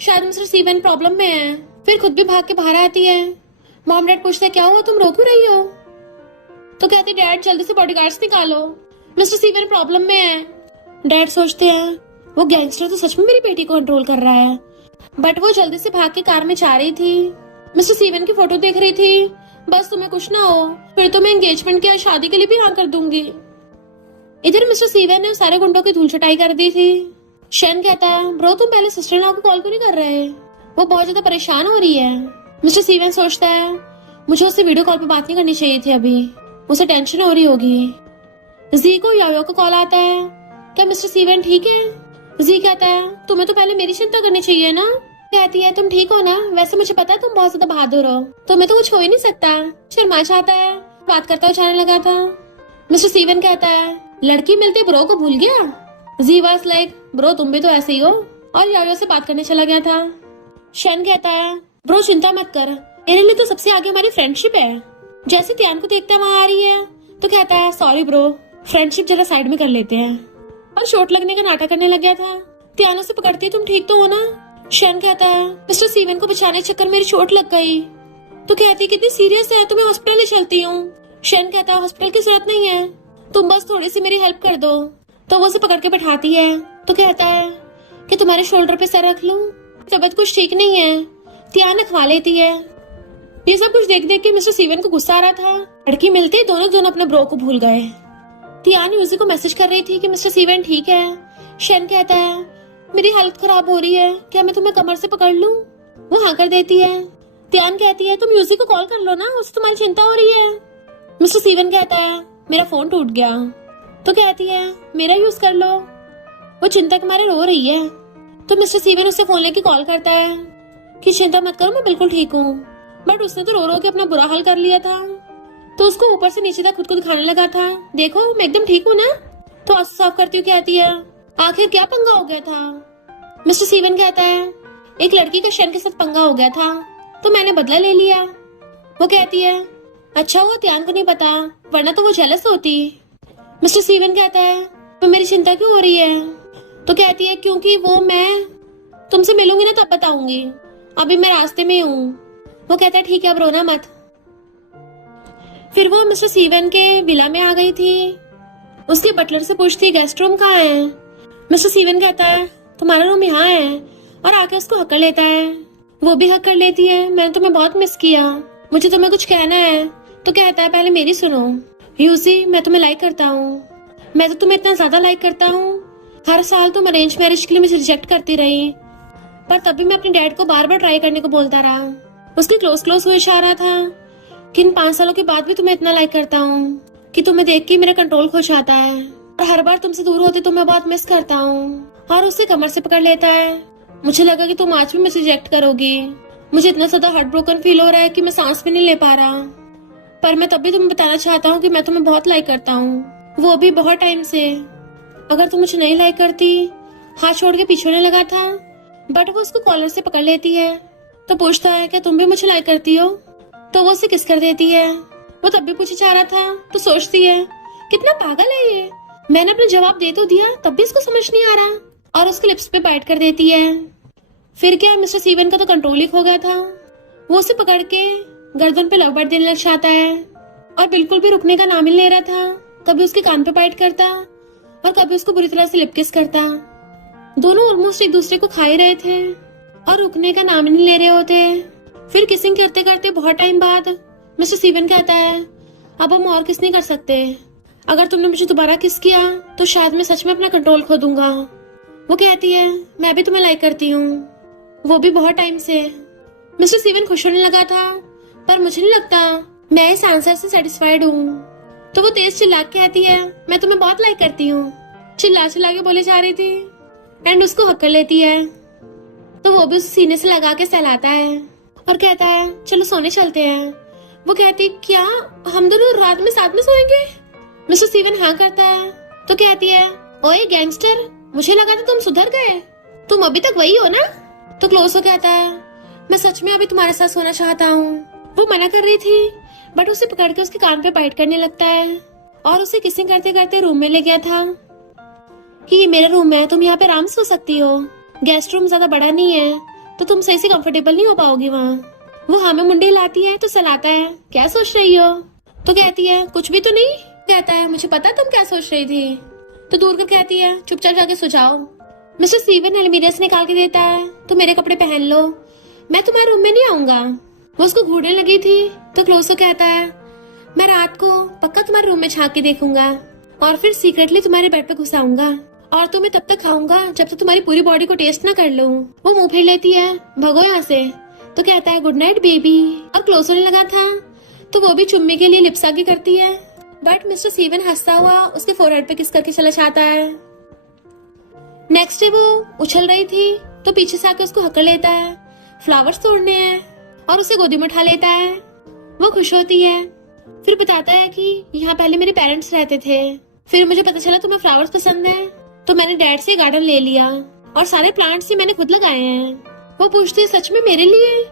शायद मिस्टर सीवन प्रॉब्लम में है। फिर खुद भी भाग के बाहर आती है। मॉम डैड पूछते हैं क्या हुआ, तुम रो क्यों रही हो। तो कहती डैड जल्दी से बॉडीगार्ड्स निकालो, मिस्टर सीवन प्रॉब्लम में है। डैड सोचते हैं वो गैंगस्टर तो सच में मेरी बेटी को कंट्रोल कर रहा है, बट वो जल्दी से भाग के कार में जा रही थी। मिस्टर सीवन की फोटो देख रही थी। बस तुम्हें कुछ ना हो फिर तो मैं एंगेजमेंट की शादी के लिए भी हाँ कर दूंगी। इधर मिस्टर सीवन ने सारे गुंडों की धूल चटाई कर दी थी। शन कहता है, ब्रो तुम पहले सिस्टर इन लॉ को कॉल क्यों नहीं कर रहे? वो बहुत ज्यादा परेशान हो रही है। मिस्टर सीवन सोचता है, मुझे उससे वीडियो कॉल पे बात नहीं करनी चाहिए थी, अभी उसे टेंशन हो रही होगी। जी को यायो का कॉल आता है, क्या मिस्टर सीवन ठीक है? जी कहता है, तुम्हें तो पहले मेरी चिंता करनी चाहिए ना। कहती है, तुम ठीक हो ना? वैसे मुझे पता है तुम बहुत ज्यादा बहादुर हो, तुम्हें तो कुछ हो ही नहीं सकता। शर्मा जाता है, बात करता हुआ जाने लगा था। मिस्टर सीवन कहता है, लड़की मिलते ब्रो को भूल गया? जी वाज लाइक, ब्रो तुम भी तो ऐसे ही हो, और यायो से बात करने चला गया था। शन कहता है, ब्रो चिंता मत कर, मेरे लिए तो सबसे आगे हमारी फ्रेंडशिप है। जैसे त्यान को देखता वहां आ रही है तो कहता है, सॉरी ब्रो, फ्रेंडशिप जरा साइड में कर लेते हैं, और चोट लगने का नाटक करने लग गया था। त्यान उसे पकड़ती है, तुम ठीक तो हो ना? शन कहता है, मिस्टर सीवन को बचाने के चक्कर मेरी चोट लग गई। तो कहती है, कितनी सीरियस है, तुम्हें हॉस्पिटल ले चलती हूँ। शन कहता है, हॉस्पिटल की जरूरत नहीं है, तुम बस थोड़ी सी मेरी हेल्प कर दो। तो वो उसे पकड़ के बैठाती है, तो कहता है कि तुम्हारे शोल्डर पे सर रख लूं, तबीयत कुछ ठीक नहीं है। त्यान रखवा लेती है। ये सब कुछ देख देख के मिस्टर सीवन को गुस्सा आ रहा था। लड़की मिलती दोनों अपने ब्रो को भूल गए। त्यान यूजी को मैसेज कर रही थी कि मिस्टर सीवन ठीक है। शन कहता है, मेरी हालत खराब हो रही है, क्या मैं तुम्हें कमर से पकड़ लूं? वो हाँ कर देती है। त्यान कहती है, तुम यूजी को कॉल कर लो ना, उससे तुम्हारी चिंता हो रही है। मिस्टर सीवन कहता है, मेरा फोन टूट गया। तो कहती है, मेरा यूज कर लो। वो चिंता के मारे रो रही है। तो मिस्टर सीवन उससे फोन लेके कॉल करता है कि चिंता मत करो, मैं बिल्कुल ठीक हूँ। बट उसने तो रो रो के अपना बुरा हाल कर लिया था, तो उसको ऊपर से नीचे तक खुद को दिखाने लगा था, देखो मैं एकदम ठीक हूँ ना। तो आंसू साफ करती हुई कहती है, आखिर क्या पंगा हो गया था? मिस्टर सीवन कहता है, एक लड़की का शन के साथ पंगा हो गया था, तो मैंने बदला ले लिया। वो कहती है, अच्छा हुआ त्यान को नहीं पता, वरना तो वो जेलस होती। मिस्टर सीवन कहता है, तो मेरी चिंता क्यों हो रही है? तो कहती है, क्योंकि वो मैं तुमसे मिलूंगी ना तब बताऊंगी, अभी मैं रास्ते में हूँ। वो कहता है, ठीक है अब रोना मत। फिर वो मिस्टर सीवन के विला में आ गई थी। उसके बटलर से पूछती, गेस्ट रूम कहाँ है? मिस्टर सीवन कहता है, तुम्हारा रूम यहाँ है, और आके उसको हक कर लेता है। वो भी हक कर लेती है, मैंने तुम्हें बहुत मिस किया, मुझे तुम्हें कुछ कहना है। तो कहता है, पहले मेरी सुनो। यूसी, मैं तुम्हें लाइक करता हूँ, मैं तो तुम्हें इतना ज्यादा लाइक करता हूँ। हर साल तुम अरेंज मैरिज के लिए मुझे रिजेक्ट करती रही, पर तब भी मैं अपने डैड को बार बार ट्राई करने को बोलता रहा। उसके क्लोज हुए इशारा था कि इन 5 सालों के बाद भी तुम्हें इतना लाइक करता हूँ कि तुम्हें देख के मेरा कंट्रोल खो जाता है, और हर बार तुमसे दूर होते तो मैं बहुत मिस करता हूँ। और उससे कमर से पकड़ लेता है। मुझे लगा कि तुम आज भी मुझे रिजेक्ट करोगी, मुझे इतना ज्यादा हार्ट ब्रोकन फील हो रहा है कि मैं सांस भी नहीं ले पा रहा, पर मैं तब भी तुम्हें बताना चाहता हूँ कि मैं तुम्हें बहुत लाइक करता हूँ, वो भी बहुत टाइम से। अगर तुम मुझे नहीं लाइक करती। हाथ छोड़ के पीछे होने लगा था, बट वो उसको कॉलर से पकड़ लेती है। तो पूछता है, क्या तुम भी मुझे लाइक करती हो? तो वो उसे किस कर देती है। वो तब भी पूछे जा रहा था, तो सोचती है, कितना पागल है ये, मैंने अपना जवाब दे तो दिया, तब भी इसको समझ नहीं आ रहा, और उसके लिप्स पे बाइट कर देती है। फिर क्या, मिस्टर सीवन का तो कंट्रोल ही खो गया था। वो उसे पकड़ के गर्दन पे लव बाइट देने लग जाता है, और बिल्कुल भी रुकने का नाम ही ले रहा था। कभी उसके कान पे बाइट करता, और कभी उसको बुरी तरह से लिप किस करता। दोनों ऑलमोस्ट एक दूसरे को खा ही रहे थे, और रुकने का नाम ही नहीं ले रहे होते। फिर किसिंग करते करते बहुत टाइम बाद मिस्टर सीवन कहता है, अब हम और किस नहीं कर सकते, अगर तुमने मुझे दोबारा किस किया तो शायद मैं सच में अपना कंट्रोल खो दूंगा। वो कहती है, मैं भी तुम्हें लाइक करती हूँ, वो भी बहुत टाइम से। मिस्टर सीवन खुश होने लगा था, पर मुझे नहीं लगता मैं इस आंसर से सेटिस्फाइड हूँ। तो वो तेज चिल्ला के कहती है, मैं तुम्हें बहुत लाइक करती हूँ, चिल्ला चिल्ला के बोले जा रही थी, एंड उसको हक कर लेती है। तो वो भी उसे सीने से लगा के सहलाता है और कहता है, चलो सोने चलते हैं। वो कहती, क्या हम दोनों रात में साथ में सोएंगे? मिस्टर सीवन हाँ करता है। तो कहती है, ओए गैंगस्टर, मुझे लगा था तुम सुधर गए, तुम अभी तक वही हो ना? तो क्लोसो कहता है, मैं सच में अभी तुम्हारे साथ सोना चाहता हूँ। वो मना कर रही थी, बट उसे पकड़ के उसके कान पे बाइट करने लगता है, और उसे किसिंग करते करते रूम में ले गया था कि ये मेरा रूम है, तुम यहाँ पे आराम से सो सकती हो, गेस्ट रूम ज्यादा बड़ा नहीं है, तो तुम सही से कंफर्टेबल नहीं हो पाओगी वहाँ। वो हाँ में मुंडी हिलाती है तो सलाता है, क्या सोच रही हो? तो कहती है, कुछ भी तो नहीं। कहता है, मुझे पता तुम क्या सोच रही थी। तो दूर कर कहती है, चुपचाप जाके सो जाओ। मिस्टर सीवन अलमीरा से निकाल के देता है, तो मेरे कपड़े पहन लो, मैं तुम्हारे रूम में नहीं आऊंगा। वो उसको घूरने लगी थी, तो क्लोसो कहता है, मैं रात को पक्का तुम्हारे रूम में झांक के देखूंगा। और फिर सीक्रेटली तुम्हारे बेड पे घुसाऊंगा और तुम्हें तब तक खाऊंगा जब तक तुम्हारी पूरी बॉडी को टेस्ट ना कर लूं। वो मुंह फेर लेती है, भगो यहाँ से। तो कहता है गुड नाइट बेबी, और क्लोज होने लगा था तो वो भी चुम्मे के लिए लिप्स आगे करती है, बट मिस्टर स्टीवन हंसता हुआ उसके फोरहेड पे किस करके चला जाता है। नेक्स्ट डे वो उछल रही थी तो पीछे से आके उसको हकड़ लेता है, फ्लावर्स तोड़ने हैं, और उसे गोदी में उठा लेता है। वो खुश होती है, फिर बताता है कि यहाँ पहले मेरे पेरेंट्स रहते थे, फिर मुझे पता चला तुम्हें फ्लावर्स पसंद है तो मैंने डैड से गार्डन ले लिया और सारे प्लांट्स ही मैंने खुद लगाए हैं। वो पूछती है सच में मेरे लिए?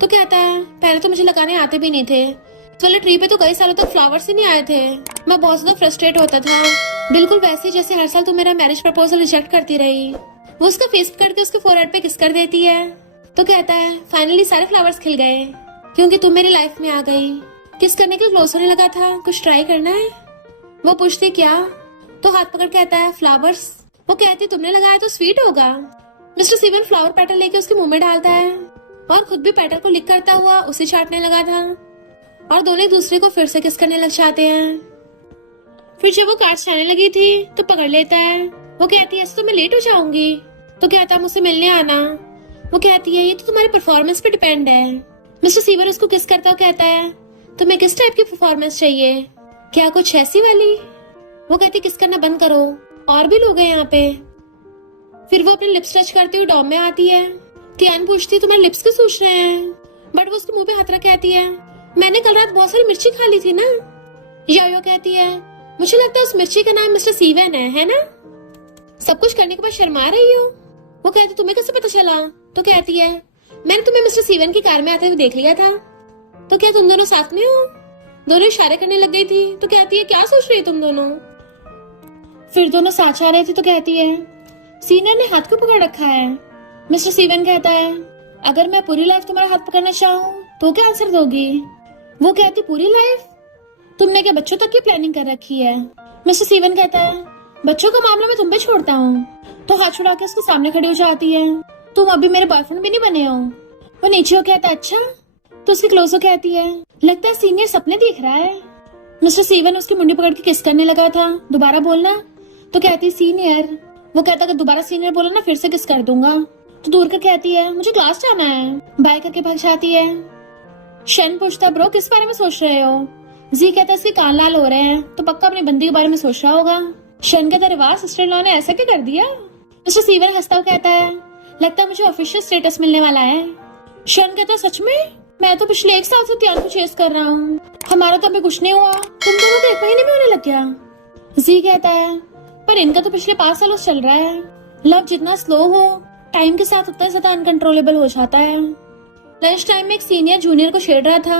तो कहता है पहले तो मुझे लगाने आते भी नहीं थे, इस वाले ट्री पे तो कई सालों तक फ्लावर्स ही नहीं आए थे। मैं बहुत ज्यादा फ्रस्ट्रेट होता था, बिल्कुल वैसे जैसे हर साल तुम मेरा मैरिज प्रपोजल रिजेक्ट करती रही। वो उसका फेस पकड़ के उसके फोरहेड पे किस कर देती है। तो कहता है फाइनली सारे फ्लावर्स खिल गए क्योंकि तुम मेरी लाइफ में आ गई। किस करने के क्लोज होने लगा था, कुछ ट्राई करना है? वो पूछती क्या? तो हाथ पकड़ कहता है फ्लावर्स। वो कहती तुमने लगाया तो स्वीट होगा। मिस्टर स्टीवन फ्लावर पेटल लेके उसके मुंह में डालता है और खुद भी पेटल को लिक करता हुआ उसे चाटने लगा था, और दोनों एक दूसरे को फिर से किस करने लग जाते हैं। फिर जब वो कार चलाने लगी थी तो पकड़ लेता है। वो कहती है ऐसे तो मैं लेट हो जाऊंगी। तो कहता है मुझसे मिलने आना। वो कहती है ये तो तुम्हारी परफॉर्मेंस पे डिपेंड है। मिस्टर स्टीवन उसको किस करता हुआ कहता है तुम्हें किस टाइप की परफॉर्मेंस चाहिए, क्या कुछ ऐसी वाली? वो कहती किस करना बंद करो, और भी लोग हैं यहाँ पे। फिर वो अपने लिप्स टच करती हुई डॉम में आती है। तियान पूछती तुम्हारे लिप्स क्यों सूज रहे हैं, बट वो उसके मुंह पे हाथ रख कहती है मैंने कल रात बहुत सारी मिर्ची खा ली थी ना। यो कहती है मुझे लगता है उस मिर्ची का नाम मिस्टर स्टीवन है ना? सब कुछ करने के बाद शर्मा रही हो। वो कहती तुम्हें कैसे पता चला? तो कहती है मैंने तुम्हें मिस्टर स्टीवन की कार में आते हुए देख लिया था। तो क्या तुम दोनों साथ में हो? दोनों इशारे करने लग गई थी। तो कहती है क्या सोच रही तुम दोनों? फिर दोनों साथ आ रहे थे तो कहती है सीनियर ने हाथ को पकड़ रखा है। मिस्टर स्टीवन कहता है अगर मैं पूरी लाइफ तुम्हारा हाथ पकड़ना चाहूँ तो क्या आंसर दोगी? वो कहती पूरी लाइफ? तुमने क्या बच्चों तक की प्लानिंग कर रखी है? मिस्टर स्टीवन कहता है बच्चों का मामला मैं तुम पे छोड़ता हूँ। तो हाथ छुड़ा के उसको सामने खड़ी हो जाती है, तुम अभी मेरे बॉयफ्रेंड भी नहीं बने हो। वो नीचे हो कहता है अच्छा। तो उसकी क्लोज हो कहती है लगता है सीनियर सपने देख रहा है। मिस्टर स्टीवन उसकी मुंडी पकड़ के किस करने लगा था, दोबारा बोलना। तो कहती सीनियर। वो कहता अगर दोबारा सीनियर बोला ना फिर से किस कर दूंगा। तो दूर कर कहती है मुझे क्लास जाना है। बाय करके भाग जाती है। शन पूछता ब्रो किस बारे में सोच रहे हो? जी कहता है इसके कान लाल हो रहे हैं तो पक्का अपनी बंदी के बारे में सोच रहा होगा। शन कहता है वाह सिस्टर इन लॉ ने ऐसा क्या कर दिया? मिस्टर स्टीवन हंसता हुआ कहता है लगता है मुझे ऑफिशियल स्टेटस मिलने वाला है। शन कहता है सच में? मैं तो पिछले 1 साल से त्यान को चेस कर रहा हूँ, हमारा तो अभी कुछ नहीं हुआ, तुम दोनों तो 1 महीने में होने लग गया। जी कहता है पर इनका तो पिछले 5 सालों से चल रहा है। लव जितना स्लो हो टाइम के साथ उतना ज्यादा अनकंट्रोलेबल हो जाता है। लंच टाइम में एक सीनियर जूनियर को छेड़ रहा था।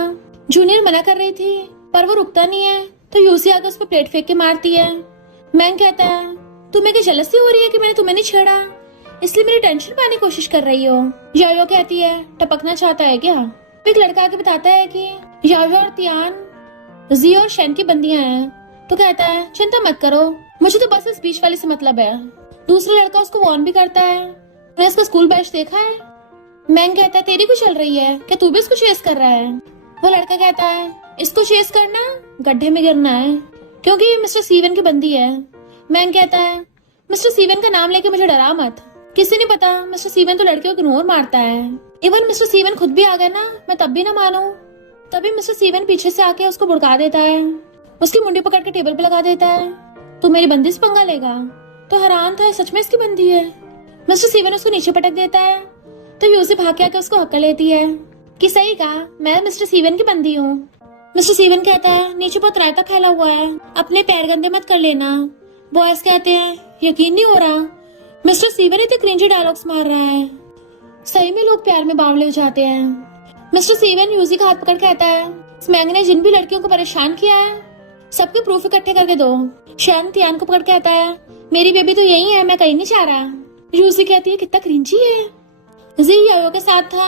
जूनियर मना कर रही थी पर वो रुकता नहीं है तो यूसी आकर उस पर प्लेट फेंक के मारती है। मैंग कहता है तुम्हें क्या जेलसी हो रही है कि मैंने तुम्हें नहीं छेड़ा, इसलिए मेरी टेंशन पाने की कोशिश कर रही हो? यायो कहती है टपकना चाहता है क्या? एक लड़का आके बताता है कि यायो और तियान जी और शेन की बंदियां हैं। तो कहता है चिंता मत करो, मुझे तो बस इस बीच वाली से मतलब है। दूसरा लड़का उसको वार्न भी करता है मैंने इसका स्कूल बैच देखा है। मैंग कहता है तेरी भी चल रही है क्या, तू भी इसको चेस कर रहा है? वो लड़का कहता है इसको चेस करना गड्ढे में गिरना है क्योंकि ये मिस्टर स्टीवन की बंदी है। मैंग कहता है मिस्टर स्टीवन का नाम लेके मुझे डरा मत, किसी ने पता मिस्टर स्टीवन तो लड़कियों को इग्नोर मारता है। इवन मिस्टर स्टीवन खुद भी आ गए ना मैं तब भी ना मानू। तभी मिस्टर स्टीवन पीछे से आके उसको भुड़का देता है, उसकी मुंडी पकड़ के टेबल पे लगा देता है। तू मेरी बंदी से पंगा लेगा? तो हैरान था सच में इसकी बंदी है। मिस्टर स्टीवन उसको नीचे पटक देता है तो यूसी भाग के आके उसको हक्का लेती है कि सही कहा मैं मिस्टर स्टीवन की बंदी हूँ। मिस्टर स्टीवन कहता है नीचे बहुत रायता फैला हुआ है, अपने पैर गंदे मत कर लेना। बॉयज कहते हैं यकीन नहीं हो रहा, मिस्टर स्टीवन इतने क्रिंजी डायलॉग्स मार रहा है। सही में लोग प्यार में बावले हो जाते हैं। मिस्टर स्टीवन यूसी का हाथ पकड़ कहता है इस मैंग ने जिन भी लड़कियों को परेशान किया है सबके प्रूफ इकट्ठे करके दो। शन तियान को पकड़ कहता है मेरी बेबी तो यही है, मैं कहीं नहीं जा रहा। यूसी कहती है कितना क्रिंजी है। जी यायो के साथ था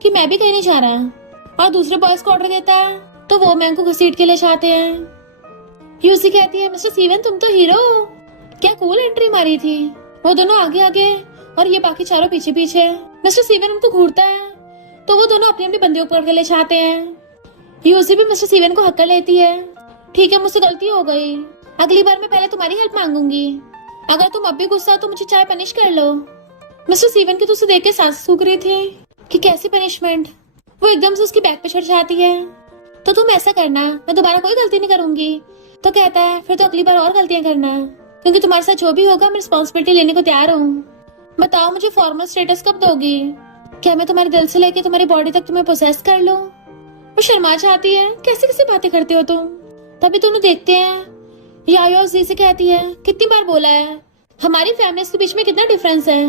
कि मैं भी कहीं नहीं जा रहा और दूसरे बॉयज को ऑर्डर देता है तो वो मैंग को घसीट के ले जाते हैं। यूसी कहती है मिस्टर स्टीवन तुम तो हीरो हो, क्या कूल एंट्री मारी थी। वो दोनों आगे आगे और ये बाकी चारों पीछे पीछे। मिस्टर स्टीवन उनको घूरता है तो वो दोनों अपनी अपनी बंदियों को पकड़ के ले जाते हैं। यूसी भी मिस्टर स्टीवन को हक्का लेती है ठीक है मुझसे गलती हो गई, अगली बार मैं पहले तुम्हारी हेल्प मांगूंगी। अगर तुम अब भी गुस्सा हो तो मुझे चाहे पनिश कर लो। मिस्टर स्टीवन की तो उसे देख के सांस सूख रही थी कि कैसी पनिशमेंट। वो एकदम से उसकी बैक पे चढ़ जाती है। तो तुम ऐसा करना, मैं दोबारा कोई गलती नहीं करूंगी। तो कहता है फिर तो अगली बार और गलतियां करना, क्योंकि तुम्हारे साथ जो भी होगा मैं रिस्पॉन्सिबिलिटी लेने को तैयार हूँ। बताओ मुझे फॉर्मल स्टेटस कब दोगी? क्या मैं तुम्हारे दिल से लेके तुम्हारी बॉडी तक तुम्हें पोसेस कर लूं? वो शर्मा जाती है, कैसी कैसी बातें करते हो तुम। तभी दोनों देखते हैं यायो जी से कहती है कितनी बार बोला है हमारी फैमिलीज के बीच में कितना डिफरेंस है।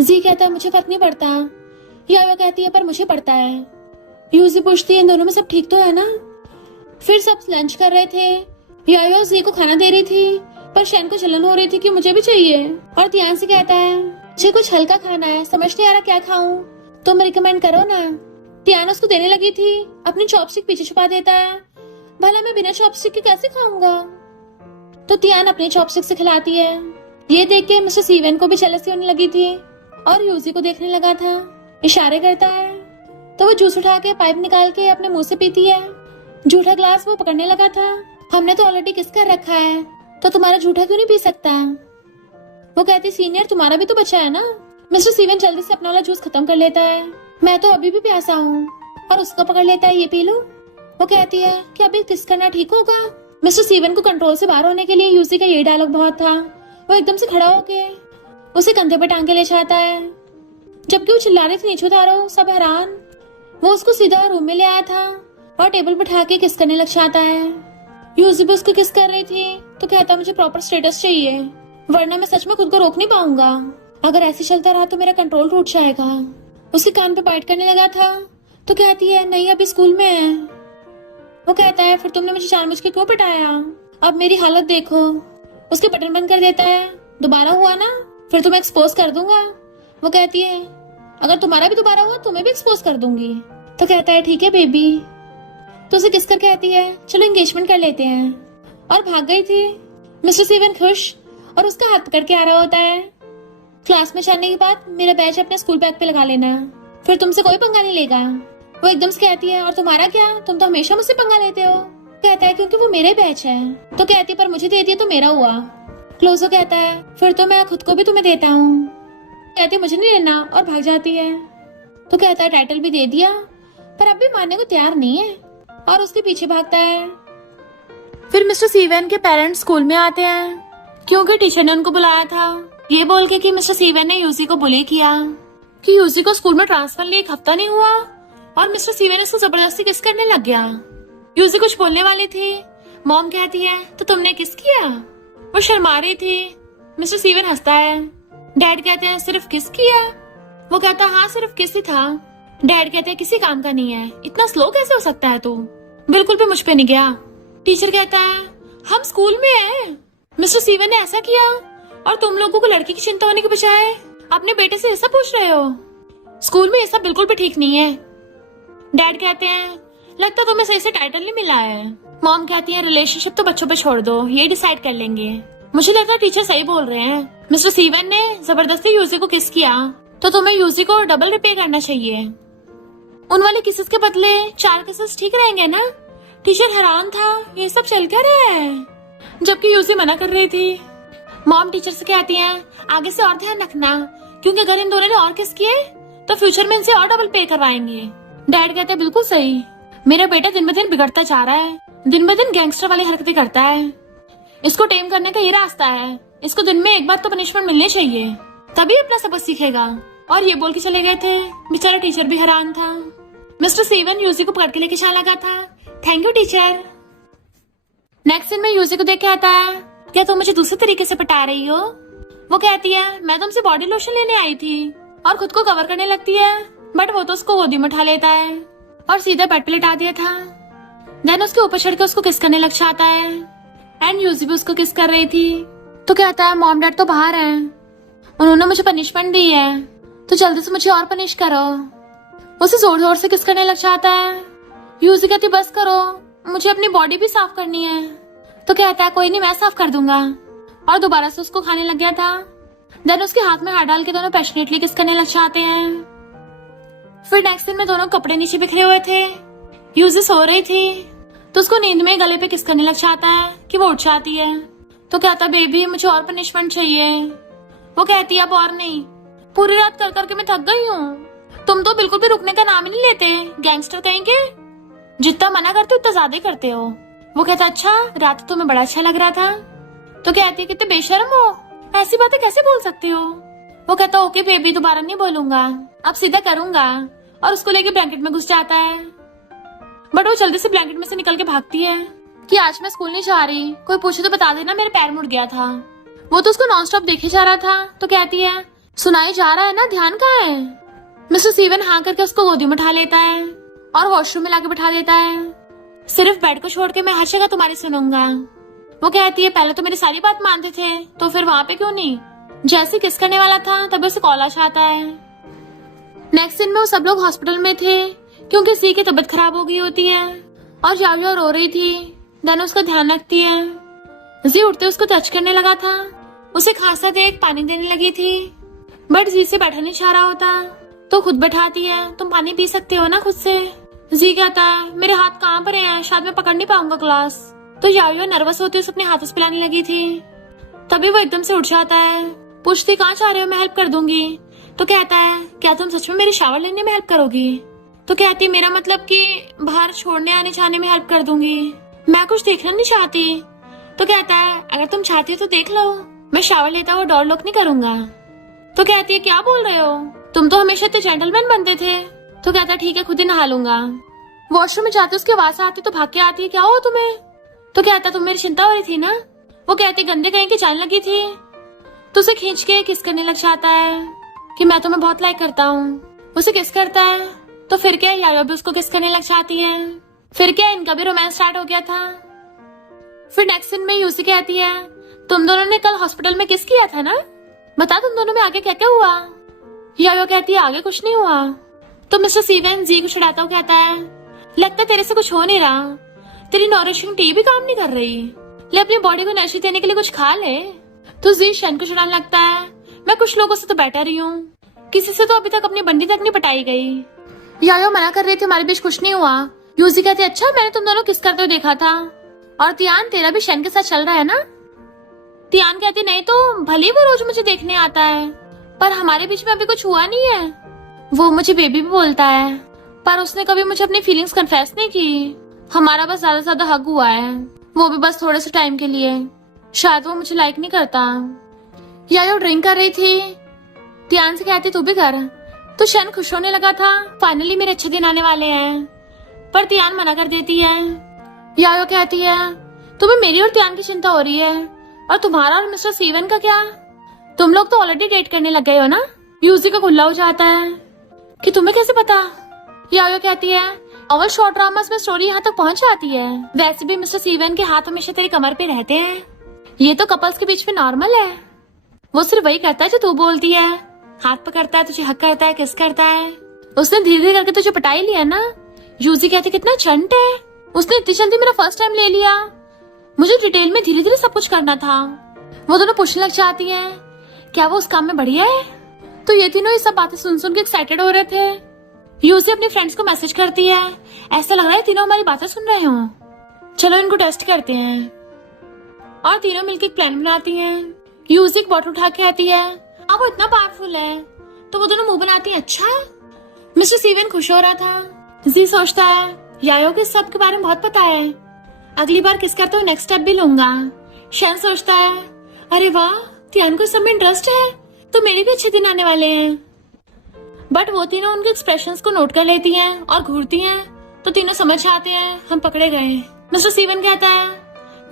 जी कहता है मुझे फर्क नहीं पड़ता। यायो कहती है पर मुझे पड़ता है। यूजी पूछती है इन दोनों में सब ठीक तो है ना? फिर सब लंच कर रहे थे। यायो जी को खाना दे रही थी पर शैन को जलन हो रही थी कि मुझे भी चाहिए। और ध्यान से कहता है मुझे कुछ हल्का खाना है, समझ नहीं आ रहा क्या खाऊं, तुम रिकमेंड करो ना। ध्यान उसको देने लगी थी, अपनी चॉपस्टिक पीछे छुपा देता है। भला मैं बिना चॉपस्टिक के कैसे खाऊंगा? तो ध्यान अपनी चॉपस्टिक से खिलाती है। ये देख के मिस्टर स्टीवन को भी जेलसी होने लगी थी और यूजी को देखने लगा था। इशारे करता है तो वो जूस उठा के पाइप निकाल के अपने मुंह से पीती है। जूठा ग्लास वो पकड़ने लगा था। हमने तो ऑलरेडी किस कर रखा है, तो तुम्हारा जूठा क्यों नहीं पी सकता? वो कहती सीनियर तुम्हारा भी तो बचा है ना। मिस्टर स्टीवन जल्दी से अपना वाला जूस खत्म कर लेता है। मैं तो अभी भी प्यासा हूँ। और उसको पकड़ लेता है ये पी लो। वो कहती है कि अभी किस करना ठीक होगा। मिस्टर स्टीवन को कंट्रोल से बाहर होने के लिए यूजी का ये डायलॉग बहुत था। वो एकदम से खड़ा होके उसे कंधे पे टांग के ले जाता है। जबकि वो चिल्ला रही थी नीचे उतारो, सब हैरान। वो उसको सीधा रूम में ले आया था और टेबल पर उठा के किस करने लग जाता है। यूजी भी उसको किस कर रही थी तो कहता मुझे प्रॉपर स्टेटस चाहिए, वरना मैं सच में खुद को रोक नहीं पाऊंगा। अगर ऐसे चलता रहा तो मेरा कंट्रोल टूट जाएगा। उसके कान पे बाइट करने लगा था तो कहती है नहीं अभी स्कूल में है। वो कहता है फिर तुमने मुझे जानबूझ के क्यों पिटाया? अब मेरी हालत देखो। उसके बटन बंद कर देता है। दोबारा हुआ ना फिर तुम्हें एक्सपोज कर दूंगा। वो कहती है अगर तुम्हारा भी दोबारा हुआ तुम्हें भी एक्सपोज कर दूंगी। तो कहता है ठीक है बेबी। तो उसे किस कर कहती है चलो एंगेजमेंट कर लेते हैं, और भाग गई थी। मिस्टर स्टीवन खुश और उसका हाथ पकड़ के आ रहा होता है। क्लास में जाने के बाद मेरा बैच अपने स्कूल बैग पे लगा लेना, फिर तुमसे कोई पंगा नहीं लेगा। वो एकदम से कहती है और तुम्हारा क्या, तुम तो हमेशा मुझसे पंगा लेते हो। कहता है क्योंकि वो मेरे बैच है। तो कहती है पर मुझे दे दिया तो मेरा हुआ। क्लोजो कहता है फिर तो मैं खुद को भी तुम्हें देता हूँ। कहती है मुझे नहीं लेना और भाग जाती है। तो कहता है टाइटल भी दे दिया पर अब भी मानने को तैयार नहीं है और उसके पीछे भागता है। फिर मिस्टर स्टीवन के पेरेंट्स स्कूल में आते हैं क्योंकि टीचर ने उनको बुलाया था, ये बोल के कि मिस्टर स्टीवन ने यूजी को बुली किया कि यूजी को स्कूल में ट्रांसफर लिए 1 हफ्ता नहीं हुआ और मिस्टर स्टीवन उसको जबरदस्ती किस करने लग गया। यूजी कुछ बोलने वाली थी। मॉम कहती है तो तुमने किस किया? वो शर्मा रही थी। मिस्टर स्टीवन हंसता है। डैड कहते हैं सिर्फ किस किया? वो कहता हाँ सिर्फ किस ही था। डैड कहते हैं किसी काम का नहीं है, इतना स्लो कैसे हो सकता है तू? बिल्कुल भी मुझ पे नहीं गया। टीचर कहता है हम स्कूल में हैं, मिस्टर स्टीवन ने ऐसा किया और तुम लोगों को लड़की की चिंता होने के बजाय अपने बेटे से ऐसा पूछ रहे हो। स्कूल में ये सब बिल्कुल भी ठीक नहीं है। डैड कहते हैं लगता तुम्हें सही से टाइटल नहीं मिला है। मॉम कहती है रिलेशनशिप तो बच्चों पे छोड़ दो, ये डिसाइड कर लेंगे। मुझे लगता है टीचर सही बोल रहे हैं। मिस्टर स्टीवन ने जबरदस्ती यूजी को किस किया तो तुम्हें यूजी को डबल रिपे करना चाहिए। उन वाले किसेस के बदले 4 किसेस ठीक रहेंगे ना? टीचर हैरान था, ये सब चल क्या रहा है, जबकि यूजी मना कर रही थी। मॉम टीचर से कहती हैं आगे से और ध्यान रखना, क्योंकि अगर इन दोनों ने और किस किए तो फ्यूचर में इनसे और डबल पे करवाएंगे। डैड कहते हैं बिल्कुल सही, मेरा बेटा दिन ब दिन बिगड़ता जा रहा है, दिन ब दिन गैंगस्टर वाली हरकतें करता है। इसको टेम करने का ये रास्ता है, इसको दिन में 1 बार तो पनिशमेंट मिलनी चाहिए, तभी अपना सबक सीखेगा। और ये बोल के चले गए थे। बेचारा टीचर भी हैरान था। मिस्टर स्टीवन यूजी को पकड़ के लेके चला लगा था। Thank you teacher. नेक्स्ट दिन में यूजी को देख के आता है क्या तुम मुझे दूसरे तरीके से पटा रही हो? वो कहती है मैं तुमसे बॉडी लोशन लेने आई थी, और खुद को कवर करने लगती है, बट वो तो उसको गोदी में उठा लेता है और सीधा बेड पे लिटा दिया था। देन उसके ऊपर चढ़ के उसको किस करने लग जाता है एंड यूजी भी उसको किस कर रही थी। तो कहता है मॉम डैड तो बाहर हैं, उन्होंने मुझे पनिशमेंट दी है, तो जल्दी से मुझे और पनिश करो। उसे जोर जोर से किस करने लग जाता है। यूजी कहती बस करो, मुझे अपनी बॉडी भी साफ करनी है। तो कहता है कोई नहीं मैं साफ कर दूंगा, और दोबारा से उसको खाने लग गया था। देन उसके हाथ में हाथ डाल के दोनों पैशनेटली किस करने लग जाते हैं। फिर नेक्स्ट दिन में दोनों कपड़े नीचे बिखरे हुए थे। यूजी सो रही थी तो उसको नींद में गले पे किस करने लग जाता है कि वो उठ जाती है। तो कहता बेबी मुझे और पनिशमेंट चाहिए। वो कहती अब और नहीं, पूरी रात कर करके मैं थक गई हूँ। तुम तो बिल्कुल भी रुकने का नाम ही नहीं लेते, गैंगस्टर कहीं के। जितना मना करते हो उतना ज्यादा ही करते हो। वो कहता अच्छा, रात तो तुम्हें बड़ा अच्छा लग रहा था। तो कहती है कितने बेशर्म हो, ऐसी बातें कैसे बोल सकते हो। वो कहता ओके बेबी, दोबारा नहीं बोलूंगा, अब सीधा करूंगा। और उसको लेके ब्लैंकेट में घुस जाता है। बट वो जल्दी से ब्लैंकेट में से निकल के भागती है कि आज मैं स्कूल नहीं जा रही, कोई पूछे तो बता देना मेरे पैर मुड़ गया था। वो तो उसको नॉन स्टॉप देखे जा रहा था। तो कहती है सुनाई जा रहा है ना, ध्यान कहाँ है। मिस्टर स्टीवन हाँ करके उसको गोदी में उठा लेता है और वॉशरूम में लाके बैठा देता है। सिर्फ बेड को छोड़ के मैं हर जगह तुम्हारी सुनूंगा। वो कहती है पहले तो मेरी सारी बात मानते थे, तो फिर वहां पे क्यों नहीं। जैसे किस करने वाला था तभी उसे कॉल आता है। नेक्स्ट दिन में वो सब लोग हॉस्पिटल में थे क्योंकि सी की तबीयत खराब हो गई होती है और जाविया रो रही थी। देन उसका ध्यान रखती है। जी उठते उसको टच करने लगा था, उसे खांसा देख पानी देने लगी थी। बट जी से बैठा नहीं चाह रहा होता तो खुद बैठाती है, तुम पानी पी सकते हो ना खुद से। जी कहता है मेरे हाथ कहाँ पर हैं, शायद मैं पकड़ नहीं पाऊंगा ग्लास। तो जाविया नर्वस होती है, उसे अपने हाथों से पिलाने लगी थी। तभी वो एकदम से उठ जाता है, पूछती कहाँ चाह रहे हो, मैं हेल्प कर दूंगी। तो कहता है क्या तुम सच में मेरे शावर लेने में हेल्प करोगी। तो कहती मेरा मतलब कि बाहर छोड़ने आने जाने में हेल्प कर दूंगी, मैं कुछ देखना नहीं चाहती। तो कहता है अगर तुम चाहती हो तो देख लो, मैं शावर लेता हुआ डोर लॉक नहीं करूंगा। तो कहती है क्या बोल रहे हो, तुम तो हमेशा तो जेंटलमैन बनते थे। तो कहता है ठीक है खुद ही नहा लूंगा। वॉशरूम में जाते उसकी आवाज आती तो भाग के आती है क्या हो तुम्हें। तो कहता तुम मेरी चिंता हो रही थी ना। वो कहती गंदे कहीं की जान लगी थी। तो उसे खींच के किस करने लग जाता है कि मैं तुम्हें बहुत लाइक करता हूँ। उसे किस करता है तो फिर क्या याया भी उसको किस करने लग जाती है। फिर क्या इनका भी रोमांस स्टार्ट हो गया था। फिर नेक्स्ट सीन में यूसी कहती है तुम दोनों ने कल हॉस्पिटल में किस किया था ना, बता तुम दोनों में आगे क्या क्या हुआ। यायो कहती है आगे कुछ नहीं हुआ। तो मिस्टर स्टीवन जी को चिढ़ाता हुआ कहता है लगता तेरे से कुछ हो नहीं रहा, तेरी नॉरिशिंग टी भी काम नहीं कर रही, ले अपनी बॉडी को एनर्जी देने के लिए कुछ खा ले। तो जी शन को चिढ़ाने लगता है मैं कुछ लोगों से तो बैठा रही हूँ, किसी से तो अभी तक अपनी बंडी तक नहीं पटाई गई। यायो मना कर रही थी हमारे बीच कुछ नहीं हुआ। यूजी कहती अच्छा मैंने तुम दोनों किस करते हुए देखा था। और तियान तेरा भी शन के साथ चल रहा है ना। तियान कहती नहीं तो भले वो रोज मुझे देखने आता है, पर हमारे बीच में अभी कुछ हुआ नहीं है। वो मुझे बेबी भी बोलता है, पर उसने कभी मुझे अपनी फीलिंग्स कन्फेस नहीं की। हमारा बस ज्यादा से ज्यादा हग हुआ है, वो भी बस थोड़े से टाइम के लिए। शायद वो मुझे लाइक नहीं करता। यायो ड्रिंक कर रही थी, तियान से कहती तू भी कर। तो शन खुश होने लगा था, फाइनली मेरे अच्छे दिन आने वाले हैं। पर तियान मना कर देती है। यायो कहती है तुम्हें मेरी और तियान की चिंता हो रही है, और तुम्हारा और मिस्टर स्टीवन का क्या, तुम लोग तो ऑलरेडी डेट करने लग गए हो ना। यूजी का गुल्ला हो जाता है कि तुम्हें कैसे पता। यायो कहती है और शॉर्ट ड्रामास में स्टोरी यहाँ तक पहुँच जाती है। वैसे भी मिस्टर स्टीवन के हाथ हमेशा तेरी कमर पे रहते हैं, ये तो कपल्स के बीच में नॉर्मल है। वो सिर्फ वही करता है जो तू बोलती है, हाथ पकड़ता है, तुझे हक करता है, किस करता है। उसने धीरे धीरे करके तुझे पटाई लिया ना। यूजी कहती कितना चंट है, उसने इतनी जल्दी मेरा फर्स्ट टाइम ले लिया, मुझे डिटेल में धीरे धीरे सब कुछ करना था। वो दोनों पूछने लग जाती है क्या वो उस काम में बढ़िया है। तो ये तीनों ये सब बातें सुन सुन के एक्साइटेड हो रहे थे। यूजी अपनी फ्रेंड्स को मैसेज करती है ऐसा लग रहा है तीनों हमारी बातें सुन रहे हो, चलो इनको टेस्ट करते हैं। और तीनों मिलकर एक प्लान बनाती हैं। यूजी एक बॉटल उठा के आती है, अब वो इतना पावरफुल है। तो वो दोनों मुंह बनाती है अच्छा। मिस्टर स्टीवन खुश हो रहा था। जी सोचता है यायो के सब के बारे में बहुत पता है, अगली बार किस करता हूँ नेक्स्ट स्टेप भी लूंगा। शैन सोचता है अरे वाह तियान को सब में इंटरेस्ट है, तो मेरे भी अच्छे दिन आने वाले हैं। बट वो तीनों उनके एक्सप्रेशंस को नोट कर लेती हैं और घूरती हैं, तो तीनों समझ जाते हैं हम पकड़े गए। मिस्टर स्टीवन कहता है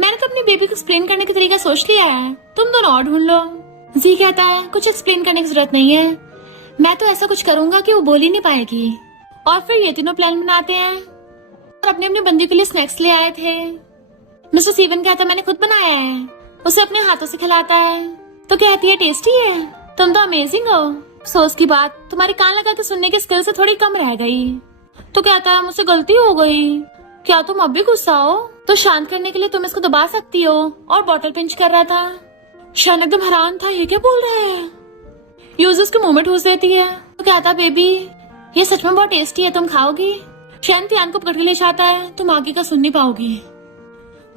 मैंने तो अपनी बेबी को एक्सप्लेन करने का तरीका सोच लिया है, तुम दोनों और ढूंढ लो। जी कहता है कुछ एक्सप्लेन करने की जरूरत नहीं है, मैं तो ऐसा कुछ करूंगा कि वो बोल ही नहीं पाएगी। और फिर ये तीनों प्लान बनाते हैं और अपने अपने बंदी के लिए स्नैक्स ले आए थे। मिस्टर स्टीवन कहता है मैंने खुद बनाया है, उसे अपने हाथों से खिलाता है। तो कहती है टेस्टी है, तुम तो अमेजिंग हो। अफसोस की बात तुम्हारे कान लगा के सुनने की स्किल से थोड़ी कम रह गई। तो कहता है मुझसे गलती हो गई, क्या तुम अब भी गुस्सा हो। तो शांत करने के लिए तुम इसको दबा सकती हो। और बॉटल पिंच कर रहा था। शान एकदम हैरान था, ये क्या बोल रहा है। यूजर्स के मुंह में ठूस देती है। तो कहता बेबी ये सच में बहुत टेस्टी है, तुम खाओगी। शान तियान को पकड़ के ले जाता है, तुम आगे का सुन नहीं पाओगी।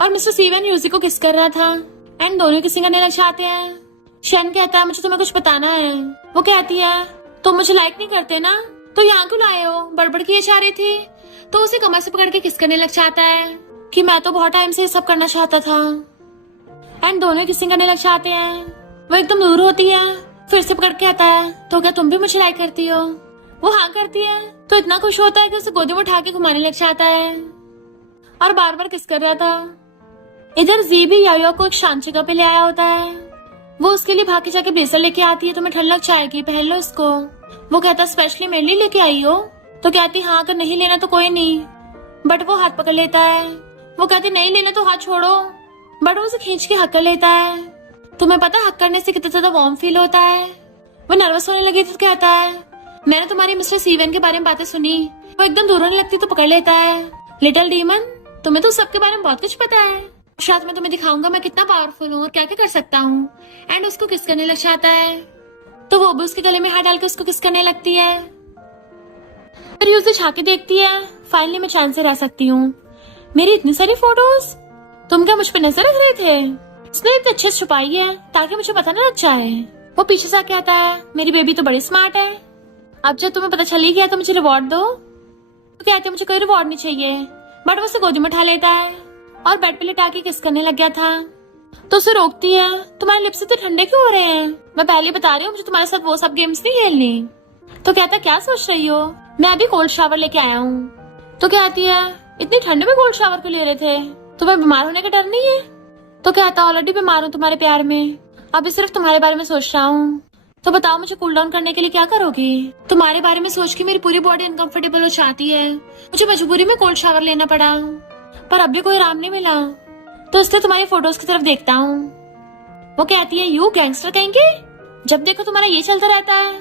और मिस्टर स्टीवन यूजी को किस कर रहा था। एंड दोनों किसिंग करने लग जाते हैं। शन कहता है मुझे तुम्हें कुछ बताना है। वो कहती है तुम मुझे लाइक नहीं करते ना, तो यहाँ क्यों लाए हो, बड़बड़ किए जा रही थी। तो उसे कमर से पकड़ के किस करने लग जाता है कि मैं तो बहुत टाइम से ये सब करना चाहता था। एंड दोनों किसिंग करने लग जाते हैं। वो एकदम दूर होती है, फिर से पकड़ के आता है तो क्या तुम भी मुझे लाइक करती हो। वो हाँ करती है तो इतना खुश होता है कि उसे गोदी में उठा के घुमाने लग जाता है और बार बार किस कर रहा था। इधर जी भी यायो को एक शांत जगह पे ले आया होता है। वो उसके लिए भाग के जाके ब्लेजर लेके आती है, तुम्हें ठंड लग जाएगी, पहन लो इसको। वो कहता स्पेशली मेरे लिए लेके आई हो। तो कहती हाँ अगर नहीं लेना तो कोई नहीं, बट वो हाथ पकड़ लेता है। वो कहती नहीं लेना तो हाथ छोड़ो, बट वो उसे खींच के हक कर लेता है। तुम्हें पता हक करने से कितना ज्यादा वार्म फील होता है। वो नर्वस होने लगी तो कहता है मैंने तुम्हारी मिस्टर सीवन के बारे में बातें सुनी। वो एकदम दूर होने लगती तो पकड़ लेता है। लिटिल डीमन, तुम्हें तो सबके बारे में बहुत कुछ पता है, शायद मैं तुम्हें दिखाऊंगा मैं कितना पावरफुल हूँ और क्या क्या कर सकता हूँ। एंड उसको किस करने लग जाता है तो वो भी उसके गले में हाथ डाल के उसको किस करने लगती है। फिर ये उसे झाके देखती है, फाइनली मैं चैन से रह सकती हूँ। मेरी इतनी सारी फोटोज, तुम क्या मुझ पे नजर रख रहे थे। इसने इतने अच्छे से छुपाई है ताकि मुझे पता न लग जाए। वो पीछे से आके आता है मेरी बेबी तो बड़ी स्मार्ट है, अब जब तुम्हें पता चल ही गया तो मुझे रिवॉर्ड दो। तो कहती है मुझे कोई रिवॉर्ड नहीं चाहिए, बट वो उसे गोदी में उठा लेता है और बेड पे लिटा के किस करने लग गया था। तो उसे रोकती है तुम्हारे लिप्स इतने ठंडे क्यों हो रहे हैं, मैं पहले बता रही हूँ मुझे तुम्हारे साथ वो सब गेम्स नहीं खेलनी। तो कहता क्या सोच रही हो, मैं अभी कोल्ड शावर लेके आया हूँ। तो कहती है इतनी ठंड में कोल्ड शावर क्यों ले रहे थे, तुम्हें बीमार होने का डर नहीं है। तो कहता ऑलरेडी बीमार हूँ तुम्हारे प्यार में, अभी सिर्फ तुम्हारे बारे में सोच रहा हूँ। तो बताओ मुझे कूल डाउन करने के लिए क्या करोगी। तुम्हारे बारे में सोच के मेरी पूरी बॉडी अनकंफर्टेबल हो जाती है, मुझे मजबूरी में कोल्ड शावर लेना पड़ा, पर अब भी कोई आराम नहीं मिला, तो इसलिए तुम्हारी फोटोज की तरफ देखता हूँ। वो कहती है यू गैंगस्टर कहेंगे, जब देखो तुम्हारा ये चलता रहता है।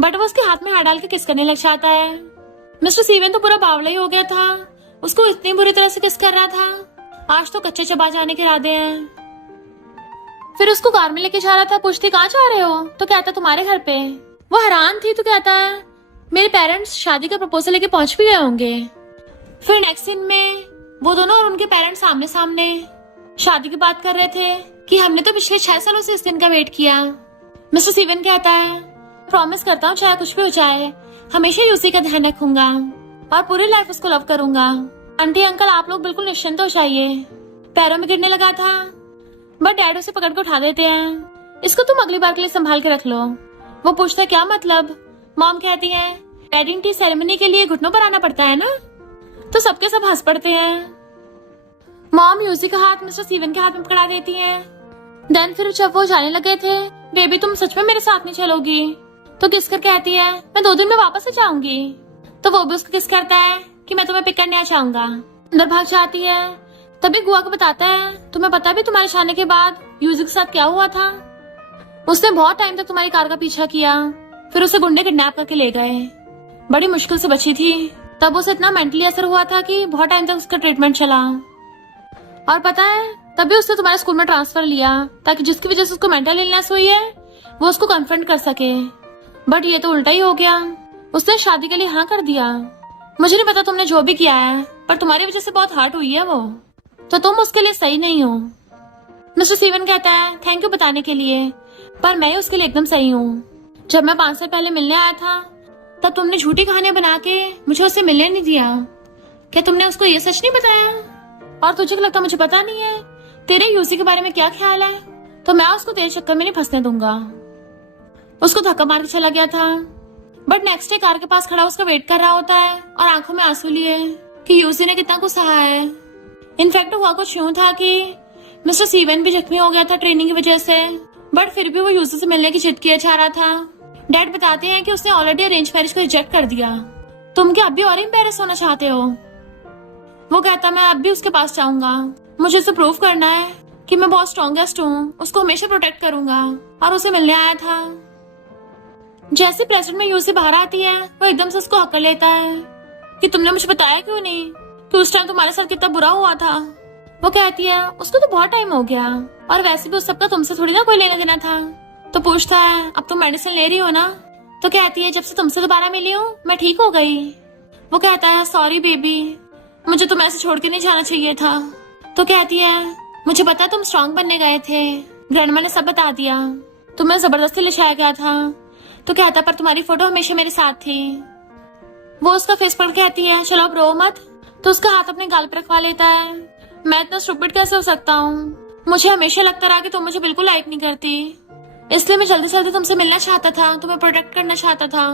बट वो उसके हाथ में हाथ डाल के किस करने लग जाता है। मिस्टर सीवन तो पूरा बावला ही हो गया था, उसको इतनी बुरी तरह से किस कर रहा था, आज तो कच्चे चबा जाने के इरादे हैं। फिर उसको कार में लेके जा रहा था, पूछती कहाँ जा रहे हो। तो कहता तुम्हारे घर पे। वो हैरान थी तो कहता है मेरे पेरेंट्स शादी का प्रपोजल लेके पहुंच भी गए होंगे। फिर नेक्स्ट सीन में वो दोनों और उनके पेरेंट्स सामने सामने शादी की बात कर रहे थे कि हमने तो पिछले 6 सालों से इस दिन का वेट किया। मिस्टर सीवन कहता है प्रॉमिस करता हूँ चाहे कुछ भी हो जाए हमेशा यूसी का ध्यान रखूंगा और पूरी लाइफ उसको लव करूंगा। आंटी अंकल आप लोग बिल्कुल निश्चिंत हो जाइए। पैरों में गिरने लगा था बट डैड उसे पकड़ के उठा देते हैं, इसको तुम अगली बार के लिए संभाल के रख लो। वो पूछता है क्या मतलब। मॉम कहती है वेडिंग टी सेरेमनी के लिए घुटनों पर आना पड़ता है ना। तो सबके सब हंस पड़ते हैं। मॉम यूसी का हाथ मिस्टर सीवन के हाथ में पकड़ा देती है। देन फिर जब वो जाने लगे थे बेबी तुम सच में मेरे साथ नहीं चलोगी। तो किस कर कहती है मैं 2 दिन में वापस आ जाऊंगी। तो वो भी उसको किस करता है कि मैं तुम्हें पिक करने आ जाऊंगा। अंदर भाग जाती है, तभी गुआ को बताता है तुम्हें पता भी तुम्हारे जाने के बाद यूजी के साथ क्या हुआ था। उसने बहुत टाइम तक तुम्हारी कार का पीछा किया, फिर उसे गुंडे किडनैप करके ले गए, बड़ी मुश्किल से बची थी। तब उसे इतना मेंटली असर हुआ था कि बहुत टाइम तक उसका ट्रीटमेंट चला। और पता है तभी उसने तुम्हारे स्कूल में ट्रांसफर लिया ताकि जिसकी वजह से उसको मेंटल इलनेस हुई है वो उसको कन्फ्रंट कर सके। बट ये तो उल्टा ही हो गया, उसने शादी के लिए हाँ कर दिया। मुझे नहीं पता तुमने जो भी किया है पर तुम्हारी वजह से बहुत हर्ट हुई है वो, तो तुम उसके लिए सही नहीं हो। मिस्टर सीवन कहता है थैंक यू बताने के लिए, पर मैं उसके लिए एकदम सही हूँ। जब मैं 5 साल पहले मिलने आया था तब तुमने झूठी कहानियां बना के मुझे उससे मिलने नहीं दिया। क्या तुमने उसको ये सच नहीं बताया? और तुझे लगता मुझे पता नहीं है तेरे यूसी के बारे में क्या ख्याल है? तो मैं उसको तेरे चक्कर में नहीं फंसने दूंगा। उसको धक्का मार के चला गया था बट नेक्स्ट डे कार के पास खड़ा उसका वेट कर रहा होता है और आंखों में आंसू लिए कि यूसी ने कितना कुछ सहा है। इनफैक्ट हुआ कुछ यूं था कि मिस्टर सीवन भी जख्मी हो गया था ट्रेनिंग की वजह से, बट फिर भी वो यूसी से मिलने की जिद किया जा रहा था। डैड बताते हैं कि उसने ऑलरेडी अरेंज मैरिज को रिजेक्ट कर दिया। तुम क्या अब भी और एम्बैरेस होना चाहते हो? वो कहता मैं अब भी उसके पास जाऊंगा, मुझे उसे प्रूव करना है कि मैं बहुत स्ट्रॉन्गेस्ट हूँ, उसको हमेशा प्रोटेक्ट करूंगा। और उसे मिलने आया था। जैसे प्रेसिडेंट में यूसी बाहर आती है वो एकदम से उसको हक लेता है कि तुमने मुझे बताया क्यों नहीं कि उस टाइम तुम्हारे साथ कितना बुरा हुआ था। वो कहती है उसको तो बहुत टाइम हो गया और वैसे भी उस सबका तुमसे थोड़ी ना कोई लेना देना था। तो पूछता है अब तुम मेडिसिन ले रही हो ना? तो कहती है जब से तुमसे दोबारा मिली हूँ मैं ठीक हो गई। वो कहता है सॉरी बेबी, मुझे तुम्हें ऐसे छोड़ के नहीं जाना चाहिए था। तो कहती है मुझे पता तुम स्ट्रांग बनने गए थे, ग्रैंडमा ने सब बता दिया। तुम्हें जबरदस्ती लिखाया गया था। तो कहता पर तुम्हारी फोटो हमेशा मेरे साथ थी। वो उसका फेस पकड़ के कहती है चलो अब रो मत। तो उसका हाथ अपने गाल पर रखवा लेता है। मैं इतना स्टूपिड कैसे हो सकता हूँ? मुझे हमेशा लगता रहा कि तुम मुझे बिल्कुल लाइक नहीं करती, इसलिए मैं जल्दी जल्दी तुमसे मिलना चाहता था, तुम्हें प्रोटेक्ट करना चाहता था,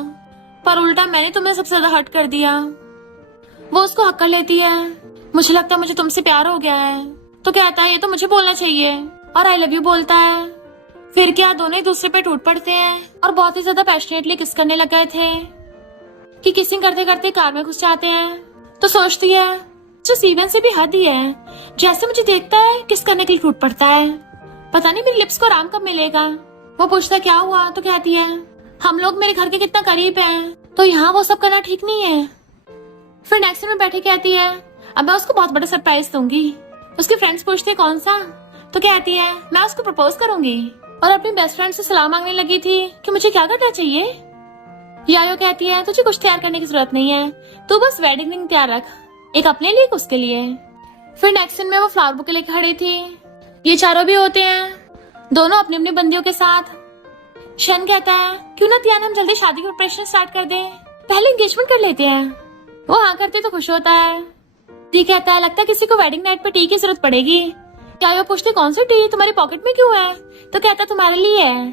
पर उल्टा मैंने तुम्हें सबसे ज्यादा हर्ट कर दिया। वो उसको हक कर लेती है। मुझे लगता है मुझे तुमसे प्यार हो गया है। तो कहता है ये तो मुझे बोलना चाहिए, और आई लव यू बोलता है। फिर क्या दोनों एक दूसरे पे टूट पड़ते हैं और बहुत ही ज्यादा पैशनेटली किस करने लग गए थे कि किसिंग करते करते कार में घुस जाते हैं। तो सोचती है जो सीवन से भी हद ही है, जैसे मुझे देखता है किस करने के लिए टूट पड़ता है। पता नहीं मेरी लिप्स को आराम कब मिलेगा। वो पूछता क्या हुआ? तो कहती है हम लोग मेरे घर के कितना करीब हैं, तो यहाँ वो सब करना ठीक नहीं है। फिर नेक्स्ट में बैठी कहती है अब मैं उसको बहुत बड़ा सरप्राइज दूंगी। उसके फ्रेंड्स पूछते कौन सा? तो कहती है मैं उसको प्रपोज करूंगी, और अपनी बेस्ट फ्रेंड से सलाह मांगने लगी थी कि मुझे क्या करना चाहिए। यायो कहती है तुझे कुछ तैयार करने की जरूरत नहीं है, तू बस वेडिंग रिंग तैयार रख, एक अपने लिए एक उसके लिए। फिर नेक्स्ट सीन में वो फ्लावर बुके लेकर खड़ी थी। ये चारों भी होते हैं, दोनों अपनी अपनी बंदियों के साथ। शन कहता है क्यों ना तियान हम जल्दी शादी की प्रिपरेशन स्टार्ट कर दें, पहले एंगेजमेंट कर लेते हैं। वो हाँ करते तो खुश होता है। टी कहता है लगता है किसी को वेडिंग नाइट पे टी की जरूरत पड़ेगी। यायो पूछते कौन सी टी तुम्हारी पॉकेट में क्यों है? तो कहता है तुम्हारे लिए है।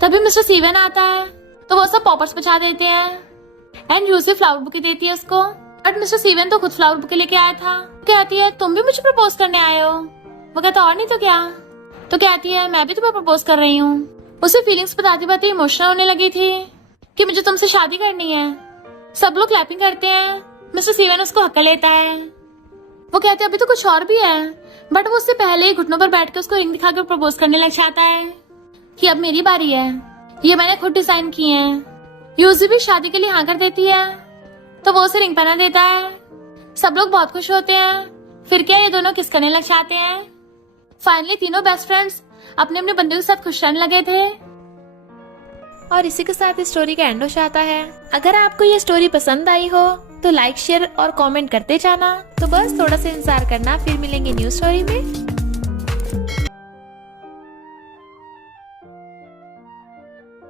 तभी मिस्टर सीवन आता है तो वो सब पॉपर्स बचा देते हैं एंड यूसी फ्लावर बुके देती है उसको। बट मिस्टर सीवन तो खुद फ्लावर बुके लेके आया था। कहती है तुम भी मुझे प्रपोज करने आए हो? वो कहता और नहीं तो क्या। तो कहती है मैं भी तुम्हें प्रपोज कर रही हूँ। उसे फीलिंग्स बताती बताती इमोशनल होने लगी थी कि मुझे तुमसे शादी करनी है। सब लोग क्लैपिंग करते हैं। मिस्टर सीवन उसको हक लेता है। वो कहते हैं अभी तो कुछ और भी है, बट वो उससे पहले ही घुटनों पर बैठ के उसको रिंग दिखा के प्रपोज करने लग जाता है कि अब मेरी बारी है, ये मैंने खुद डिजाइन की है। यूजी भी शादी के लिए हाँ कर देती है तो वो उसे रिंग पहना देता है। सब लोग बहुत खुश होते हैं। फिर क्या ये दोनों किस करने लग जाते हैं। फाइनली तीनों बेस्ट फ्रेंड्स अपने अपने बंदे के साथ खुश रहने लगे थे। और इसी के साथ इस स्टोरी का एंड हो जाता है। अगर आपको ये स्टोरी पसंद आई हो तो लाइक शेयर और कमेंट करते जाना। तो बस थोड़ा सा इंतजार करना, फिर मिलेंगे न्यू स्टोरी में।